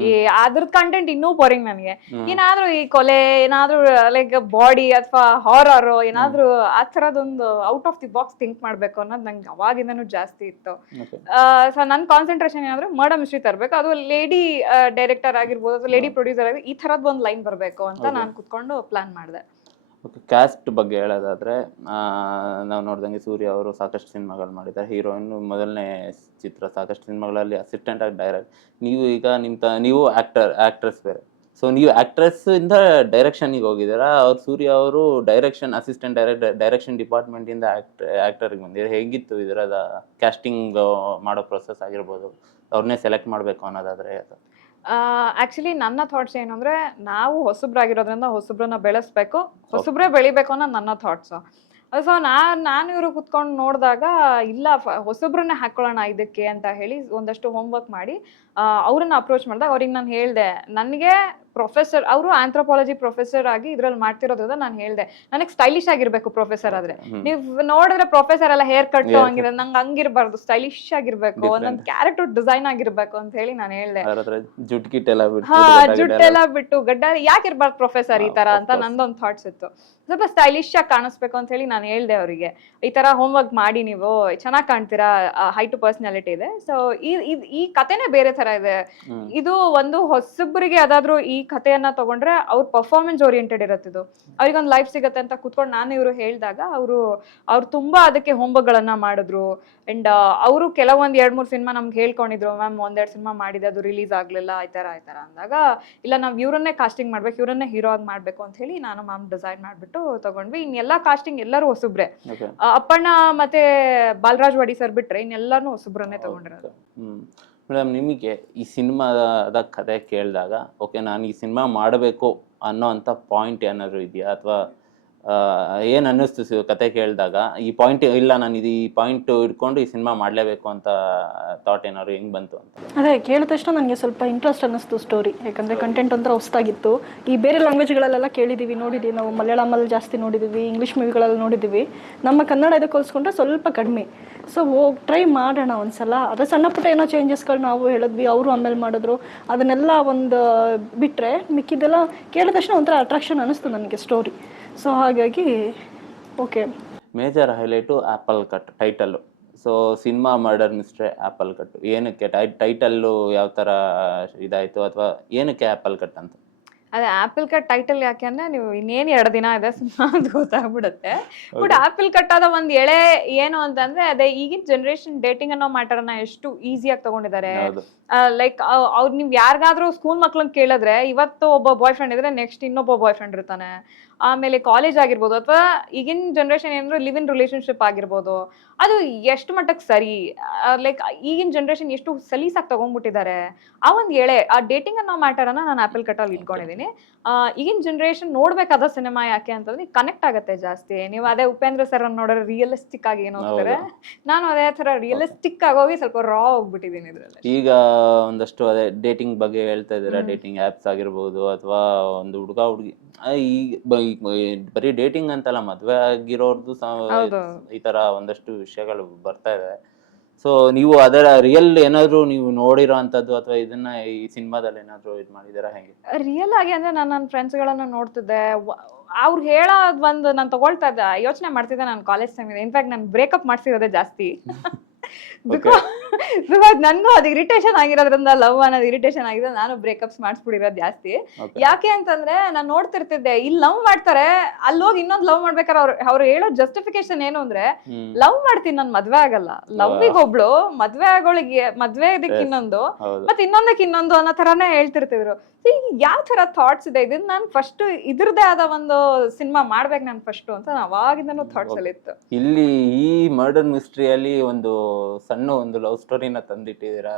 ಈ ಅದ್ರದ್ ಕಂಟೆಂಟ್ ಇನ್ನೂ ಬೋರಿಂಗ್ ನನಗೆ. ಏನಾದ್ರೂ ಈ ಕೊಲೆ ಏನಾದ್ರೂ ಲೈಕ್ ಬಾಡಿ ಅಥವಾ ಹಾರರ್ ಏನಾದ್ರೂ ಆ ಥರದೊಂದು out of the box think ಮಾಡ್ಬೇಕು ಅನ್ನೋದು ನಂಗೆ ಅವಾಗಿಂದನೂ ಜಾಸ್ತಿ ಇತ್ತು. ಸೊ ನನ್ನ ಕಾನ್ಸಂಟ್ರೇಷನ್ ಏನಾದ್ರೂ ಮರ್ಡರ್ ಮಿಸ್ಟ್ರಿ ತರಬೇಕು ಅದು ಲೇಡಿ ಡೈರೆಕ್ಟರ್ ಆಗಿರ್ಬೋದು ಅಥವಾ ಲೇಡಿ ಪ್ರೊಡ್ಯೂಸರ್ ಆಗಿ ಈ ಥರದ್ದು ಒಂದು ಲೈನ್ ಬರಬೇಕು ಅಂತ. ನಾನು ಕುತ್ಕೊಂಡು ಪ್ಲಾನ್ ಮಾಡಿದೆ. ಓಕೆ ಕ್ಯಾಸ್ಟ್ ಬಗ್ಗೆ ಹೇಳೋದಾದ್ರೆ ನಾವು ನೋಡ್ದಂಗೆ ಸೂರ್ಯ ಅವರು ಸಾಕಷ್ಟು ಸಿನಿಮಾಗಳು ಮಾಡಿದ್ದಾರೆ. ಹೀರೋಯಿನ್ ಮೊದಲನೇ ಚಿತ್ರ ಸಾಕಷ್ಟು ಸಿನಿಮಾಗಳಲ್ಲಿ ಅಸಿಸ್ಟೆಂಟ್ ಆಗಿ ಡೈರೆಕ್ಟ್ ನೀವು ಈಗ ನಿಮ್ಮ ತ, ನೀವು ಆ್ಯಕ್ಟರ್ ಆ್ಯಕ್ಟ್ರೆಸ್ ಬೇರೆ. ಸೊ ನೀವು ಆ್ಯಕ್ಟ್ರೆಸ್ಸಿಂದ ಡೈರೆಕ್ಷನ್ಗೆ ಹೋಗಿದ್ದೀರಾ? ಅವ್ರು ಸೂರ್ಯ ಅವರು ಡೈರೆಕ್ಷನ್ ಅಸಿಸ್ಟೆಂಟ್ ಡೈರೆಕ್ಟ್ ಡೈರೆಕ್ಷನ್ ಡಿಪಾರ್ಟ್ಮೆಂಟಿಂದ ಆ್ಯಕ್ಟ್ ಆ್ಯಕ್ಟರ್ಗೆ ಬಂದಿದ್ದೀರಾ? ಹೇಗಿತ್ತು ಇದರದ ಕ್ಯಾಸ್ಟಿಂಗ್ ಮಾಡೋ ಪ್ರೊಸೆಸ್ ಆಗಿರ್ಬೋದು? ಅವ್ರನ್ನೇ ಸೆಲೆಕ್ಟ್ ಮಾಡಬೇಕು ಅನ್ನೋದಾದ್ರೆ ಆಕ್ಚುಲಿ ನನ್ನ ಥಾಟ್ಸ್ ಏನು ಅಂದ್ರೆ ನಾವು ಹೊಸಬ್ರಾಗಿರೋದ್ರಿಂದ ಹೊಸಬ್ರನ್ನ ಬೆಳೆಸ್ಬೇಕು, ಹೊಸಬ್ರೇ ಬೆಳಿಬೇಕು ಅನ್ನೋ ನನ್ನ ಥಾಟ್ಸ್ ಸೊ ನಾನು ನಾನು ಇವರು ಕುತ್ಕೊಂಡು ನೋಡಿದಾಗ, ಇಲ್ಲ ಹೊಸಬ್ರನ್ನ ಹಾಕೊಳ್ಳೋಣ ಇದಕ್ಕೆ ಅಂತ ಹೇಳಿ ಒಂದಷ್ಟು ಹೋಮ್ವರ್ಕ್ ಮಾಡಿ ಅವ್ರನ್ನ ಅಪ್ರೋಚ್ ಮಾಡಿದಾಗ ಅವ್ರಿಗೆ ನಾನು ಹೇಳಿದೆ, ನನಗೆ ಪ್ರೊಫೆಸರ್ ಅವರು ಆಂಥ್ರೋಪಾಲಜಿ ಪ್ರೊಫೆಸರ್ ಆಗಿ ಇದ್ರಲ್ಲಿ ಮಾಡ್ತಿರೋದ್ರಿಂದ ನಾನು ಹೇಳಿದೆ. ನನಗೆ ಸ್ಟೈಲಿಶ್ ಆಗಿರ್ಬೇಕು ಪ್ರೊಫೆಸರ್ ಆದ್ರೆ. ನೀವು ನೋಡಿದ್ರೆ ಪ್ರೊಫೆಸರ್ ಎಲ್ಲ ಹೇರ್ ಕಟ್ Hair cut. ಹಂಗಿರ ನಂಗೆ ಹಂಗಿರ್ಬಾರ್ದು. ಸ್ಟೈಲಿಶ್ ಆಗಿರ್ಬೇಕು ಒಂದೊಂದು ಕ್ಯಾರೆಕ್ಟರ್ ಡಿಸೈನ್ ಆಗಿರ್ಬೇಕು ಅಂತ ಹೇಳಿ ನಾನು ಹೇಳಿದೆ. ಹಾ ಗಡ್ಡ ಜುಟ್ಟೆಲ್ಲ ಬಿಟ್ಟು ಗಡ್ಡ ಯಾಕೆ ಇರ್ಬಾರ್ದು ಪ್ರೊಫೆಸರ್ ಈ ತರ ಅಂತ. ನಂದೊಂದು ಥಾಟ್ಸ್ ಇತ್ತು. ಸ್ವಲ್ಪ ಸ್ಟೈಲಿಶ್ ಆಗಿ ಕಾಣಿಸ್ಬೇಕು ಅಂತ ಹೇಳಿ ನಾನು ಹೇಳ್ದೆ ಅವರಿಗೆ. ಈ ತರ ಹೋಮ್ವರ್ಕ್ ಮಾಡಿ ನೀವು ಚೆನ್ನಾಗಿ ಕಾಣ್ತೀರಾ? ಹೈ ಟು ಪರ್ಸನಾಲಿಟಿ ಇದೆ. ಸೊ ಈ ಕತೆನೇ ಬೇರೆ ತರ ಇದೆ. ಇದು ಒಂದು ಹೊಸಬ್ರಿಗೆ ಅದಾದ್ರೂ ಈ ಕಥೆಯನ್ನ ತಗೊಂಡ್ರೆ ಅವ್ರ ಪರ್ಫಾರ್ಮೆನ್ಸ್ ಓರಿಯೆಂಟೆಡ್ ಇರುತ್ತೆ ಇದು. ಅವ್ರಿಗೊಂದು ಲೈಫ್ ಸಿಗತ್ತೆ ಅಂತ ಕುತ್ಕೊಂಡು ನಾನು ಇವರು ಹೇಳಿದಾಗ ಅವರು ಅವ್ರು ತುಂಬಾ ಅದಕ್ಕೆ ಹೋಮ್ವರ್ಕ್ಗಳನ್ನ ಮಾಡಿದ್ರು. ಅಂಡ್ ಅವರು ಕೆಲವೊಂದು ಎರಡ್ ಮೂರ್ ಸಿನಿಮಾ ನಮ್ಗೆ ಹೇಳ್ಕೊಂಡಿದ್ರು ಮ್ಯಾಮ್ ಒಂದೆರಡು ಸಿನಿಮಾ ಮಾಡಿದೆ ಅದು ರಿಲೀಸ್ ಆಗ್ಲಿಲ್ಲ ಈ ತರ ಈ ತರ ಅಂದಾಗ ಇಲ್ಲ ನಾವು ಇವರನ್ನೇ ಕಾಸ್ಟಿಂಗ್ ಮಾಡ್ಬೇಕು ಇವರನ್ನೇ ಹೀರೋ ಆಗಿ ಮಾಡ್ಬೇಕು ಅಂತ ಹೇಳಿ ನಾನು ಮ್ಯಾಮ್ ಡಿಸೈನ್ ಮಾಡ್ಬಿಟ್ಟು ತಗೊಂಡ್ವಿ. ಇನ್ನೆಲ್ಲ ಕಾಸ್ಟಿಂಗ್ ಎಲ್ಲರೂ ಹೊಸಬ್ರೆ. ಅಪ್ಪಣ್ಣ ಮತ್ತೆ ಬಾಲರಾಜ್ ವಾಡಿ ಸರ್ ಬಿಟ್ರೆ ಇನ್ನೆಲ್ಲರೂ ಹೊಸಬ್ರನ್ನೇ ತಗೊಂಡಿರೋದು. ಮೇಡಮ್, ನಿಮಗೆ ಈ ಸಿನಿಮಾದ ಕತೆ ಕೇಳಿದಾಗ, ಓಕೆ, ನಾನು ಈ ಸಿನಿಮಾ ಮಾಡಬೇಕು ಅನ್ನೋ ಅಂಥ ಪಾಯಿಂಟ್ ಏನಾದರೂ ಇದೆಯಾ? ಅಥವಾ ಏನು ಅನ್ನಿಸ್ತು ಕತೆ ಕೇಳಿದಾಗ? ಈ ಪಾಯಿಂಟ್ ಇಲ್ಲ, ನಾನು ಇದು ಈ ಪಾಯಿಂಟ್ ಇಟ್ಕೊಂಡು ಈ ಸಿನಿಮಾ ಮಾಡಲೇಬೇಕು ಅಂತ ಥಾಟ್ ಏನಾದ್ರು ಹೆಂಗ್ ಬಂತು ಅಂತ? ಅದೇ, ಕೇಳಿದ ತಕ್ಷಣ ನನಗೆ ಸ್ವಲ್ಪ ಇಂಟ್ರೆಸ್ಟ್ ಅನ್ನಿಸ್ತು ಸ್ಟೋರಿ ಯಾಕಂದರೆ ಕಂಟೆಂಟ್ ಒಂಥರ ಹೊಸ್ತಾಗಿತ್ತು ಈ ಬೇರೆ ಲ್ಯಾಂಗ್ವೇಜ್ಗಳಲ್ಲೆಲ್ಲ ಕೇಳಿದ್ದೀವಿ ನೋಡಿದ್ದೀವಿ ನಾವು. ಮಲಯಾಳಮಲ್ಲಿ ಜಾಸ್ತಿ ನೋಡಿದ್ದೀವಿ ಇಂಗ್ಲೀಷ್ ಮೂವಿಗಳಲ್ಲಿ ನೋಡಿದ್ದೀವಿ ನಮ್ಮ ಕನ್ನಡ ಇದಕ್ಕೆ ಹೋಲಿಸ್ಕೊಂಡ್ರೆ ಸ್ವಲ್ಪ ಕಡಿಮೆ. ಸೊ ಹೋಗಿ ಟ್ರೈ ಮಾಡೋಣ ಒಂದ್ಸಲ. ಅದೇ ಸಣ್ಣ ಪುಟ್ಟ ಏನೋ ಚೇಂಜಸ್ಗಳು ನಾವು ಹೇಳಿದ್ವಿ, ಅವರು ಆಮೇಲೆ ಮಾಡಿದ್ರು. ಅದನ್ನೆಲ್ಲ ಒಂದು ಬಿಟ್ಟರೆ ಮಿಕ್ಕಿದ್ದೆಲ್ಲ ಕೇಳಿದ ತಕ್ಷಣ ಒಂಥರ ಅಟ್ರಾಕ್ಷನ್ ಅನ್ನಿಸ್ತು ನನಗೆ ಸ್ಟೋರಿ ಸೊ ಹಾಗಾಗಿ okay major highlight apple cut title so cinema murder mystery apple cut ಏನಕ್ಕೆ ಟೈ ಟೈಟಲ್ಲು ಯಾವ ಥರ ಇದಾಯಿತು, ಅಥವಾ ಏನಕ್ಕೆ ಆ್ಯಪಲ್ ಕಟ್ ಅಂತ? ಅದೇ ಆಪಲ್ ಕಟ್ ಟೈಟಲ್ ಯಾಕೆ ಅಂದ್ರೆ ನೀವು ಇನ್ನೇನು ಎರಡು ದಿನ ಇದೆ ಅಂತ ಗೊತ್ತಾಗ್ಬಿಡುತ್ತೆ. ಬಟ್ ಆಪಲ್ ಕಟ್ ಆದ ಒಂದ್ ಎಳೆ ಏನು ಅಂತಂದ್ರೆ ಅದೇ ಈಗಿನ ಜನರೇಷನ್ ಡೇಟಿಂಗ್ ಅನ್ನೋ ಮ್ಯಾಟರ್ನ ಎಷ್ಟು ಈಸಿಯಾಗಿ ತಗೊಂಡಿದ್ದಾರೆ ಲೈಕ್ ಅವ್ರು ನೀವು ಯಾರಿಗಾದ್ರೂ ಸ್ಕೂಲ್ ಮಕ್ಳನ್ನ ಕೇಳಿದ್ರೆ ಇವತ್ತು ಒಬ್ಬ ಬಾಯ್ ಫ್ರೆಂಡ್ ಇದ್ರೆ ನೆಕ್ಸ್ಟ್ ಇನ್ನೊಬ್ಬ ಬಾಯ್ ಫ್ರೆಂಡ್ ಇರ್ತಾನೆ. ಆಮೇಲೆ ಕಾಲೇಜ್ ಆಗಿರ್ಬೋದು ಅಥವಾ ಈಗಿನ ಜನರೇಷನ್ ಏನಂದ್ರೆ ಲಿವ್ ಇನ್ ರಿಲೇಶನ್ಶಿಪ್ ಆಗಿರ್ಬೋದು. ಅದು ಎಷ್ಟು ಮಟ್ಟಕ್ಕೆ ಸರಿ? ಲೈಕ್ ಈಗಿನ ಜನರೇಷನ್ ಎಷ್ಟು ಸಲೀಸಾಗಿ ತಗೊಂಡ್ಬಿಟ್ಟಿದ್ದಾರೆ ಆ ಒಂದು ಎಳೆ ಆ ಡೇಟಿಂಗ್ ಅನ್ನೋ ಮ್ಯಾಟರ್ ಮ್ಯಾಟರನ್ನ ನಾನು ಆಪಲ್ ಕಟ್ಟಲ್ಲಿ ಇಟ್ಕೊಂಡಿದ್ದೀನಿ ಈಗಿನ ಜನರೇಷನ್ ನೋಡ್ಬೇಕಾದ ಸಿನಿಮಾ ಯಾಕೆ ಅಂತಂದ್ರೆ ಕನೆಕ್ಟ್ ಆಗುತ್ತೆ ಜಾಸ್ತಿ. ನೀವು ಅದೇ ಉಪೇಂದ್ರ ಸರ್ ನೋಡಿದ್ರೆ ರಿಯಲಿಸ್ಟಿಕ್ ಆಗಿ ಏನು ಹೋಗ್ತಾರೆ? ನಾನು ಅದೇ ತರ ರಿಯಲಿಸ್ಟಿಕ್ ಆಗಿ ಹೋಗಿ ಸ್ವಲ್ಪ ರಾ ಹೋಗ್ಬಿಟ್ಟಿದ್ದೀನಿ ಇದ್ರಲ್ಲಿ. ಈಗ ಒಂದಷ್ಟು ಅದೇ ಡೇಟಿಂಗ್ ಬಗ್ಗೆ ಹೇಳ್ತಾ ಇದ್ದೀರಾ? ಡೇಟಿಂಗ್ ಆ್ಯಪ್ಸ್ ಆಗಿರ್ಬೋದು ಅಥವಾ ಒಂದು ಹುಡುಗ ಹುಡುಗಿ. ಈಗ ಬರೀ ಡೇಟಿಂಗ್ ಅಂತಲ್ಲ ಮದುವೆ ಆಗಿರೋರ್ದು ಈ ತರ ಒಂದಷ್ಟು ವಿಷಯಗಳು ಬರ್ತಾ ಇದೆ. ಸೊ ನೀವು ಅದರ ರಿಯಲ್ ಏನಾದ್ರು ನೀವು ನೋಡಿರೋ ಅಂಥದ್ದು ಅಥವಾ ಇದನ್ನ ಈ ಸಿನಿಮಾದಲ್ಲಿ ಏನಾದ್ರು ಇದು ಮಾಡಿದಾರ ಹೆಂಗೆ? ರಿಯಲ್ ಆಗಿ ಅಂದ್ರೆ ನಾನು ನನ್ನ ಫ್ರೆಂಡ್ಸ್ಗಳನ್ನ ನೋಡ್ತಿದ್ದೆ. ಅವ್ರು ಹೇಳೋದು ಒಂದು ನಾನು ತಗೊಳ್ತಾ ಇದ್ದೆ. ಯೋಚನೆ ಮಾಡ್ತಿದ್ದೆ ನಾನು ಕಾಲೇಜ್ ಟೈಮ್ ಇನ್ಫ್ಯಾಕ್ಟ್ ನಾನು ಬ್ರೇಕಪ್ ಮಾಡ್ಸಿರೋದೇ ಜಾಸ್ತಿ. ಬಿಕಾಸ್ ಬಿಕಾಸ್ ನನಗೂ ಅದು ಇರಿಟೇಷನ್ ಆಗಿರೋದ್ರಿಂದ ಲವ್ ಅನ್ನೋದು ಇರಿಟೇಷನ್ ಆಗಿದೆ ನಾನು ಬ್ರೇಕಪ್ಸ್ ಮಾಡಿಸ್ಬಿಟ್ಟಿರೋದು ಜಾಸ್ತಿ. ಯಾಕೆ ಅಂತಂದ್ರೆ ನಾನು ನೋಡ್ತಿರ್ತಿದ್ದೆ ಇಲ್ಲಿ ಲವ್ ಮಾಡ್ತಾರೆ ಅಲ್ಲಿ ಹೋಗಿ ಇನ್ನೊಂದು ಲವ್ ಮಾಡ್ಬೇಕಾದ್ರೆ ಅವ್ರು ಅವ್ರು ಹೇಳೋ ಜಸ್ಟಿಫಿಕೇಶನ್ ಏನು ಅಂದ್ರೆ ಲವ್ ಮಾಡ್ತೀನಿ ನಾನು ಮದ್ವೆ ಆಗಲ್ಲ. ಲವ್ವಿಗೆ ಒಬ್ಳು ಮದ್ವೆ ಆಗೋಳಿಗೆ ಮದ್ವೆ ಇದಕ್ಕೆ ಇನ್ನೊಂದು ಮತ್ತೆ ಇನ್ನೊಂದಕ್ಕೆ ಇನ್ನೊಂದು ಅನ್ನೋ ತರಾನೇ ಹೇಳ್ತಿರ್ತಿದ್ರು. ಯಾವ ತರ ಥಾಟ್ಸ್ ಇದೆ? ಇದನ್ನ ನಾನು ಫಸ್ಟ್ ಇದ್ರದೇ ಆದ ಒಂದು ಸಿನಿಮಾ ಮಾಡ್ಬೇಕು ನಾನು ಫಸ್ಟ್ ಅಂತ ಅವಾಗಿಂದನೂ ಥಾಟ್ಸ್ ಅಲ್ಲಿ ಇತ್ತು ಇಲ್ಲಿ ಈ ಮರ್ಡರ್ ಮಿಸ್ಟ್ರಿಯಲ್ಲಿ ಒಂದು ಸಣ್ಣ ಒಂದು ಲವ್ ಸ್ಟೋರಿನ ತಂದಿಟ್ಟಿದ್ದೀರಾ?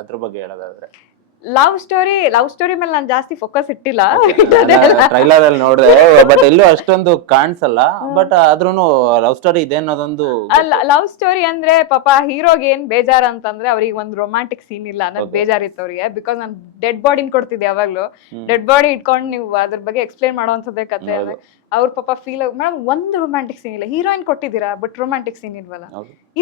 ಅದ್ರ ಬಗ್ಗೆ ಹೇಳೋದಾದ್ರೆ. ಲವ್ ಸ್ಟೋರಿ ಲವ್ ಸ್ಟೋರಿ ಮೇಲೆ ನಾನು ಜಾಸ್ತಿ ಫೋಕಸ್ ಇಟ್ಟಿಲ್ಲ. ಟ್ರೈಲರ್ ಅಲ್ಲಿ ನೋಡಿದೆ ಬಟ್ ಎಲ್ಲೂ ಅಷ್ಟೊಂದು ಕಾಣಿಸಲ್ಲ. ಬಟ್ ಆದ್ರೂ ಲವ್ ಸ್ಟೋರಿ ಇದೆ ಅನ್ನೋದೊಂದು ಅಲ್ಲ ಲವ್ ಸ್ಟೋರಿ ಅಂದ್ರೆ ಪಾಪ ಹೀರೋಗೆ ಏನ್ ಬೇಜಾರ್ ಅಂತಂದ್ರೆ ಅವ್ರಿಗೆ ಒಂದು ರೊಮ್ಯಾಂಟಿಕ್ ಸೀನ್ ಇಲ್ಲ. ಅನ್ನೋದು. ಬೇಜಾರಿತ್ತು ಅವ್ರಿಗೆ ಬಿಕಾಸ್ ನಾನು ಡೆಡ್ ಬಾಡಿನ ಕೊಡ್ತಿದ್ದೆ ಯಾವಾಗ್ಲೂ. ಡೆಡ್ ಬಾಡಿ ಇಟ್ಕೊಂಡು ನೀವು ಅದ್ರ ಬಗ್ಗೆ ಎಕ್ಸ್ಪ್ಲೇನ್ ಮಾಡುವಂಥದ್ದೇ ಕತೆ. ಅವ್ರ ಪಾಪ ಫೀಲ್ ಮೇಡಮ್ ಒಂದು ರೊಮ್ಯಾಂಟಿಕ್ ಸೀನ್ ಇಲ್ಲ. ಹೀರೋಯಿನ್ ಕೊಟ್ಟಿದ್ದೀರಾ ಬಟ್ ರೊಮ್ಯಾಂಟಿಕ್ ಸೀನ್ ಇಲ್ವಲ್ಲ?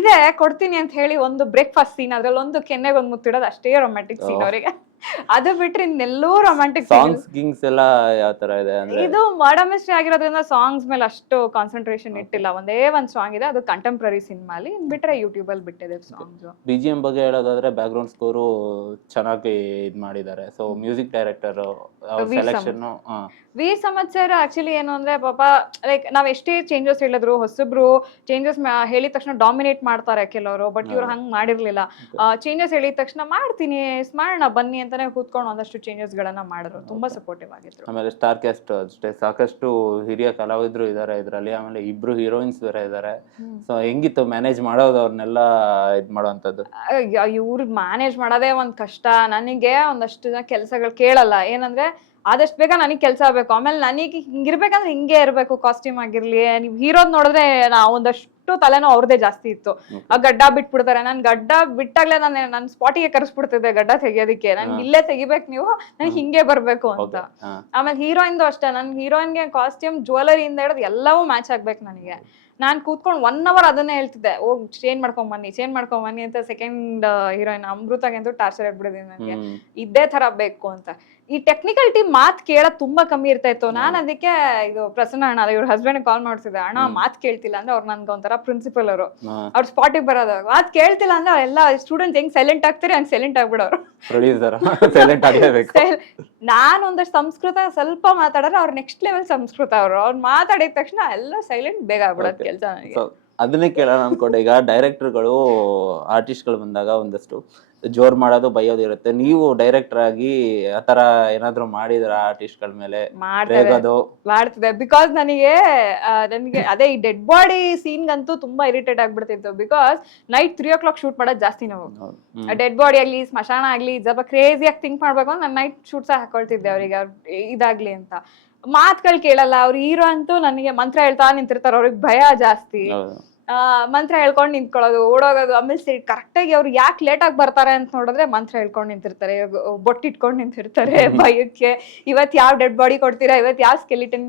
ಇದೇ ಕೊಡ್ತೀನಿ ಅಂತ ಹೇಳಿ ಒಂದು ಬ್ರೇಕ್ಫಾಸ್ಟ್ ಸೀನ್ ಅದ್ರಲ್ಲಿ ಒಂದು ಕೆನ್ನೆಗೆ ಒಂದು ಮುತ್ತಿಡೋದು ಅಷ್ಟೇ ರೊಮ್ಯಾಂಟಿಕ್ ಸೀನ್ ಅವರಿಗೆ. ಅದು ಬಿಟ್ರೆ ಇನ್ನೆಲ್ಲೋ ರೊಮ್ಯಾಂಟಿಕ್ ಸಾಂಗ್ಸ್ ಗಿಂಗ್ಸ್ ಎಲ್ಲ ಯಾವ ತರ ಇದೆ ಅಂದ್ರೆ? ಇದು ಮಿಸ್ಟ್ರಿ ಆಗಿರೋದ್ರಿಂದ ಸಾಂಗ್ಸ್ ಮೇಲೆ ಅಷ್ಟು ಕಾನ್ಸಂಟ್ರೇಷನ್ ಇಟ್ಟಿಲ್ಲ. ಒಂದೇ ಒಂದ್ ಸಾಂಗ್ ಇದೆ ಅದು ಕಂಟೆಂಪ್ರರಿ ಸಿನಿಮಾಲಿ ಅಲ್ಲಿ. ಬಿಟ್ರೆ ಯೂಟ್ಯೂಬ್ ಅಲ್ಲಿ ಬಿಟ್ಟಿದೆ ಸಾಂಗ್ಸ್ ಬಿ ಜಿ ಎಂ ಬಗ್ಗೆ ಹೇಳೋದಾದ್ರೆ ಬ್ಯಾಕ್ ಗ್ರೌಂಡ್ ಸ್ಕೋರು ಚೆನ್ನಾಗಿ ಇದ್ ಮಾಡಿದ್ದಾರೆ. ಸೊ ಮ್ಯೂಸಿಕ್ ಡೈರೆಕ್ಟರ್ ಸೆಲೆಕ್ಷನ್ ವೀರ್ ಸಮಾಚಾರ ಆಕ್ಚುಲಿ ಏನು ಅಂದ್ರೆ ಪಾಪ ಲೈಕ್ ನಾವ್ ಎಷ್ಟೇ ಚೇಂಜಸ್ ಹೇಳಿದ್ರು ಹೊಸಬ್ರು ಚೇಂಜಸ್ ಹೇಳಿದ ತಕ್ಷಣ ಡಾಮಿನೇಟ್ ಮಾಡ್ತಾರೆ ಕೆಲವರು ಬಟ್ ಇವ್ರು ಹಂಗ್ ಮಾಡಿರ್ಲಿಲ್ಲ. ಚೇಂಜಸ್ ಹೇಳಿದ ತಕ್ಷಣ ಮಾಡ್ತೀನಿ ಮಾಡೋಣ ಬನ್ನಿ ಅಂತಾನೆ ಕೂತ್ಕೊಂಡು ಒಂದಷ್ಟು ಚೇಂಜಸ್ ಗಳನ್ನ ಮಾಡಿದ್ರು. ತುಂಬಾ ಸಪೋರ್ಟಿವ್ ಆಗಿದ್ರು. ಆಮೇಲೆ ಸ್ಟಾರ್ ಕ್ಯಾಸ್ಟ್ ಅಷ್ಟೇ ಸಾಕಷ್ಟು ಹಿರಿಯ ಕಲಾವಿದ್ರು ಇದಾರೆ ಇದ್ರಲ್ಲಿ ಆಮೇಲೆ ಇಬ್ರು ಹೀರೋಯಿನ್ಸ್ ಬೇರೆ ಇದಾರೆ. ಸೊ ಹೆಂಗಿತ್ತು ಮ್ಯಾನೇಜ್ ಮಾಡೋದು ಅವ್ರನ್ನೆಲ್ಲ ಇದ್ ಮಾಡುವಂತದ್ದು ಇವ್ರು ಮ್ಯಾನೇಜ್ ಮಾಡೋದೇ ಒಂದ್ ಕಷ್ಟ. ನನಗೆ ಒಂದಷ್ಟು ಜನ ಕೆಲಸಗಳು ಕೇಳಲ್ಲ. ಏನಂದ್ರೆ ಆದಷ್ಟು ಬೇಗ ನನಗೆ ಕೆಲಸ ಆಗಬೇಕು. ಆಮೇಲೆ ನನಗೆ ಹಿಂಗಿರ್ಬೇಕಂದ್ರೆ ಹಿಂಗೆ ಇರಬೇಕು ಕಾಸ್ಟ್ಯೂಮ್ ಆಗಿರ್ಲಿ. ನೀವು ಹೀರೋದ್ ನೋಡಿದ್ರೆ ನಾ ಒಂದಷ್ಟು ತಲೆನೋ ಅವ್ರದೇ ಜಾಸ್ತಿ ಇತ್ತು. ಆ ಗಡ್ಡ ಬಿಟ್ಬಿಡ್ತಾರೆ. ನಾನು ಗಡ್ಡ ಬಿಟ್ಟಾಗ್ಲೇ ನಾನು ನನ್ನ ಸ್ಪಾಟಿಗೆ ಕರೆಸ್ಬಿಡ್ತಿದ್ದೆ ಗಡ್ಡ ತೆಗಿಯೋದಕ್ಕೆ. ನನ್ಗೆ ಇಲ್ಲೇ ತೆಗಿಬೇಕು ನೀವು ನನಗೆ ಹಿಂಗೆ ಬರ್ಬೇಕು ಅಂತ. ಆಮೇಲೆ ಹೀರೋಯಿನ್ದು ಅಷ್ಟೇ. ನನ್ನ ಹೀರೋಯಿನ್ಗೆ ಕಾಸ್ಟ್ಯೂಮ್ ಜ್ಯುವೆಲರಿಯಿಂದ ಹಿಡಿದು ಎಲ್ಲವೂ ಮ್ಯಾಚ್ ಆಗ್ಬೇಕು ನನಗೆ. ನಾನು ಕೂತ್ಕೊಂಡು ಒನ್ ಅವರ್ ಅದನ್ನೇ ಹೇಳ್ತಿದ್ದೆ. ಓ ಚೇಂಜ್ ಮಾಡ್ಕೊಂಡ್ ಬನ್ನಿ ಚೇಂಜ್ ಮಾಡ್ಕೊಂಡ್ ಬನ್ನಿ ಅಂತ ಸೆಕೆಂಡ್ ಹೀರೋಯಿನ್ ಅಮೃತಗಂತೂ ಟಾರ್ಚರ್ ಇಟ್ಬಿಡಿದೀನಿ ನನಗೆ. ಇದೇ ತರ ಬೇಕು ಅಂತ. ಈ ಟೆಕ್ನಿಕಲ್ ಟೀಮ್ ಮಾತ್ ಕೇಳೋದ್ ತುಂಬಾ ಕಮ್ಮಿ ಇರ್ತಾ ಇತ್ತು. ನಾನು ಅದಕ್ಕೆ ಇದು ಪ್ರಸನ್ನ ಅಣ್ಣ ಇವ್ರ ಹಸ್ಬೆಂಡ್ ಕಾಲ್ ಮಾಡ್ಸಿದೆ. ಅಣ್ಣ ಮಾತ್ ಕೇಳ್ತಿಲ್ಲ ಅಂದ್ರೆ ಅವ್ರು ನನ್ಗೆ ಒಂಥರ ಪ್ರಿನ್ಸಿಪಲ್ ಅವರು. ಅವ್ರು ಸ್ಪಾಟಿಗೆ ಬರೋದು ಮಾತ್ ಕೇಳ್ತಿಲ್ಲ ಅಂದ್ರೆ ಎಲ್ಲ ಸ್ಟೂಡೆಂಟ್ಸ್ ಹೆಂಗ್ ಸೈಲೆಂಟ್ ಆಗ್ತಾರೆ ಹಂಗ್ ಸೈಲೆಂಟ್ ಆಗ್ಬಿಡೋರು. ನಾನು ಒಂದಷ್ಟು ಸಂಸ್ಕೃತ ಸ್ವಲ್ಪ ಮಾತಾಡೋರು ಅವ್ರ ನೆಕ್ಸ್ಟ್ ಲೆವೆಲ್ ಸಂಸ್ಕೃತ ಅವರು. ಅವ್ರು ಮಾತಾಡಿದ ತಕ್ಷಣ ಎಲ್ಲ ಸೈಲೆಂಟ್ ಬೇಗ ಆಗ್ಬಿಡೋದು. ಕೆಲಸ ನನಗೆ. ಅದನ್ನೇ ಕೇಳೋಣ ಅನ್ಕೊಂಡೆ. ಈಗ ಡೈರೆಕ್ಟರ್ಗಳು ಆರ್ಟಿಸ್ಟ್ಗಳು ಬಂದಾಗ ಒಂದಷ್ಟು ಜೋರ್ ಮಾಡೋದು ಬೈಯೋದು ಇರುತ್ತೆ. ನೀವು ಡೈರೆಕ್ಟರ್ ಆಗಿ ಆತರ ಏನಾದ್ರು ಮಾಡಿದ್ರ ಆರ್ಟಿಸ್ಟ್ಗಳ ಮೇಲೆ? ರೇಗೋದು? ಮಾಡ್ತಿದೆ ಬಿಕಾಸ್ ನನಗೆ ನನಗೆ ಅದೇ ಈ ಡೆಡ್ ಬಾಡಿ ಸೀನ್ಗಂತೂ ತುಂಬಾ irritate ಆಗ್ಬಿಡ್ತಿತ್ತು. Because night three o'clock shoot ಮಾಡೋದು ಜಾಸ್ತಿ ನಾವು. ಡೆಡ್ ಬಾಡಿ ಆಗ್ಲಿ ಸ್ಮಶಾನ ಆಗ್ಲಿ ಕ್ರೇಜಿ ಆಗಿ ಥಿಂಕ್ ಮಾಡ್ಬೇಕು ನಾನು ನೈಟ್ ಶೂಟ್ಸ್ ಹಾಕೊಳ್ತಿದ್ದೆ ಅವ್ರಿಗೆ. ಅವ್ರ ಇದಾಗ್ಲಿ ಅಂತ. ಮಾತ್ಗಳು ಕೇಳಲ್ಲ. ಅವ್ರ ಹೀರೋ ಅಂತೂ ನನಗೆ ಮಂತ್ರ ಹೇಳ್ತಾ ನಿಂತಿರ್ತಾರೆ. ಅವ್ರಿಗೆ ಭಯ ಜಾಸ್ತಿ. ಮಂತ್ರ ಹೇಳ್ಕೊಂಡು ನಿಂತ್ಕೊಳ್ಳೋದು ಓಡೋಗೋದು ಆಮೇಲೆ ಕರೆಕ್ಟಾಗಿ ಅವ್ರು ಯಾಕೆ ಲೇಟ್ ಆಗಿ ಬರ್ತಾರೆ ಅಂತ ನೋಡಿದ್ರೆ ಮಂತ್ರ ಹೇಳ್ಕೊಂಡು ನಿಂತಿರ್ತಾರೆ ಬೊಟ್ಟಿಟ್ಕೊಂಡು ನಿಂತಿರ್ತಾರೆ ಭಯಕ್ಕೆ. ಇವತ್ ಯಾವ ಡೆಡ್ ಬಾಡಿ ಕೊಡ್ತೀರಾ ಇವತ್ ಯಾವ ಸ್ಕೆಲಿಟನ್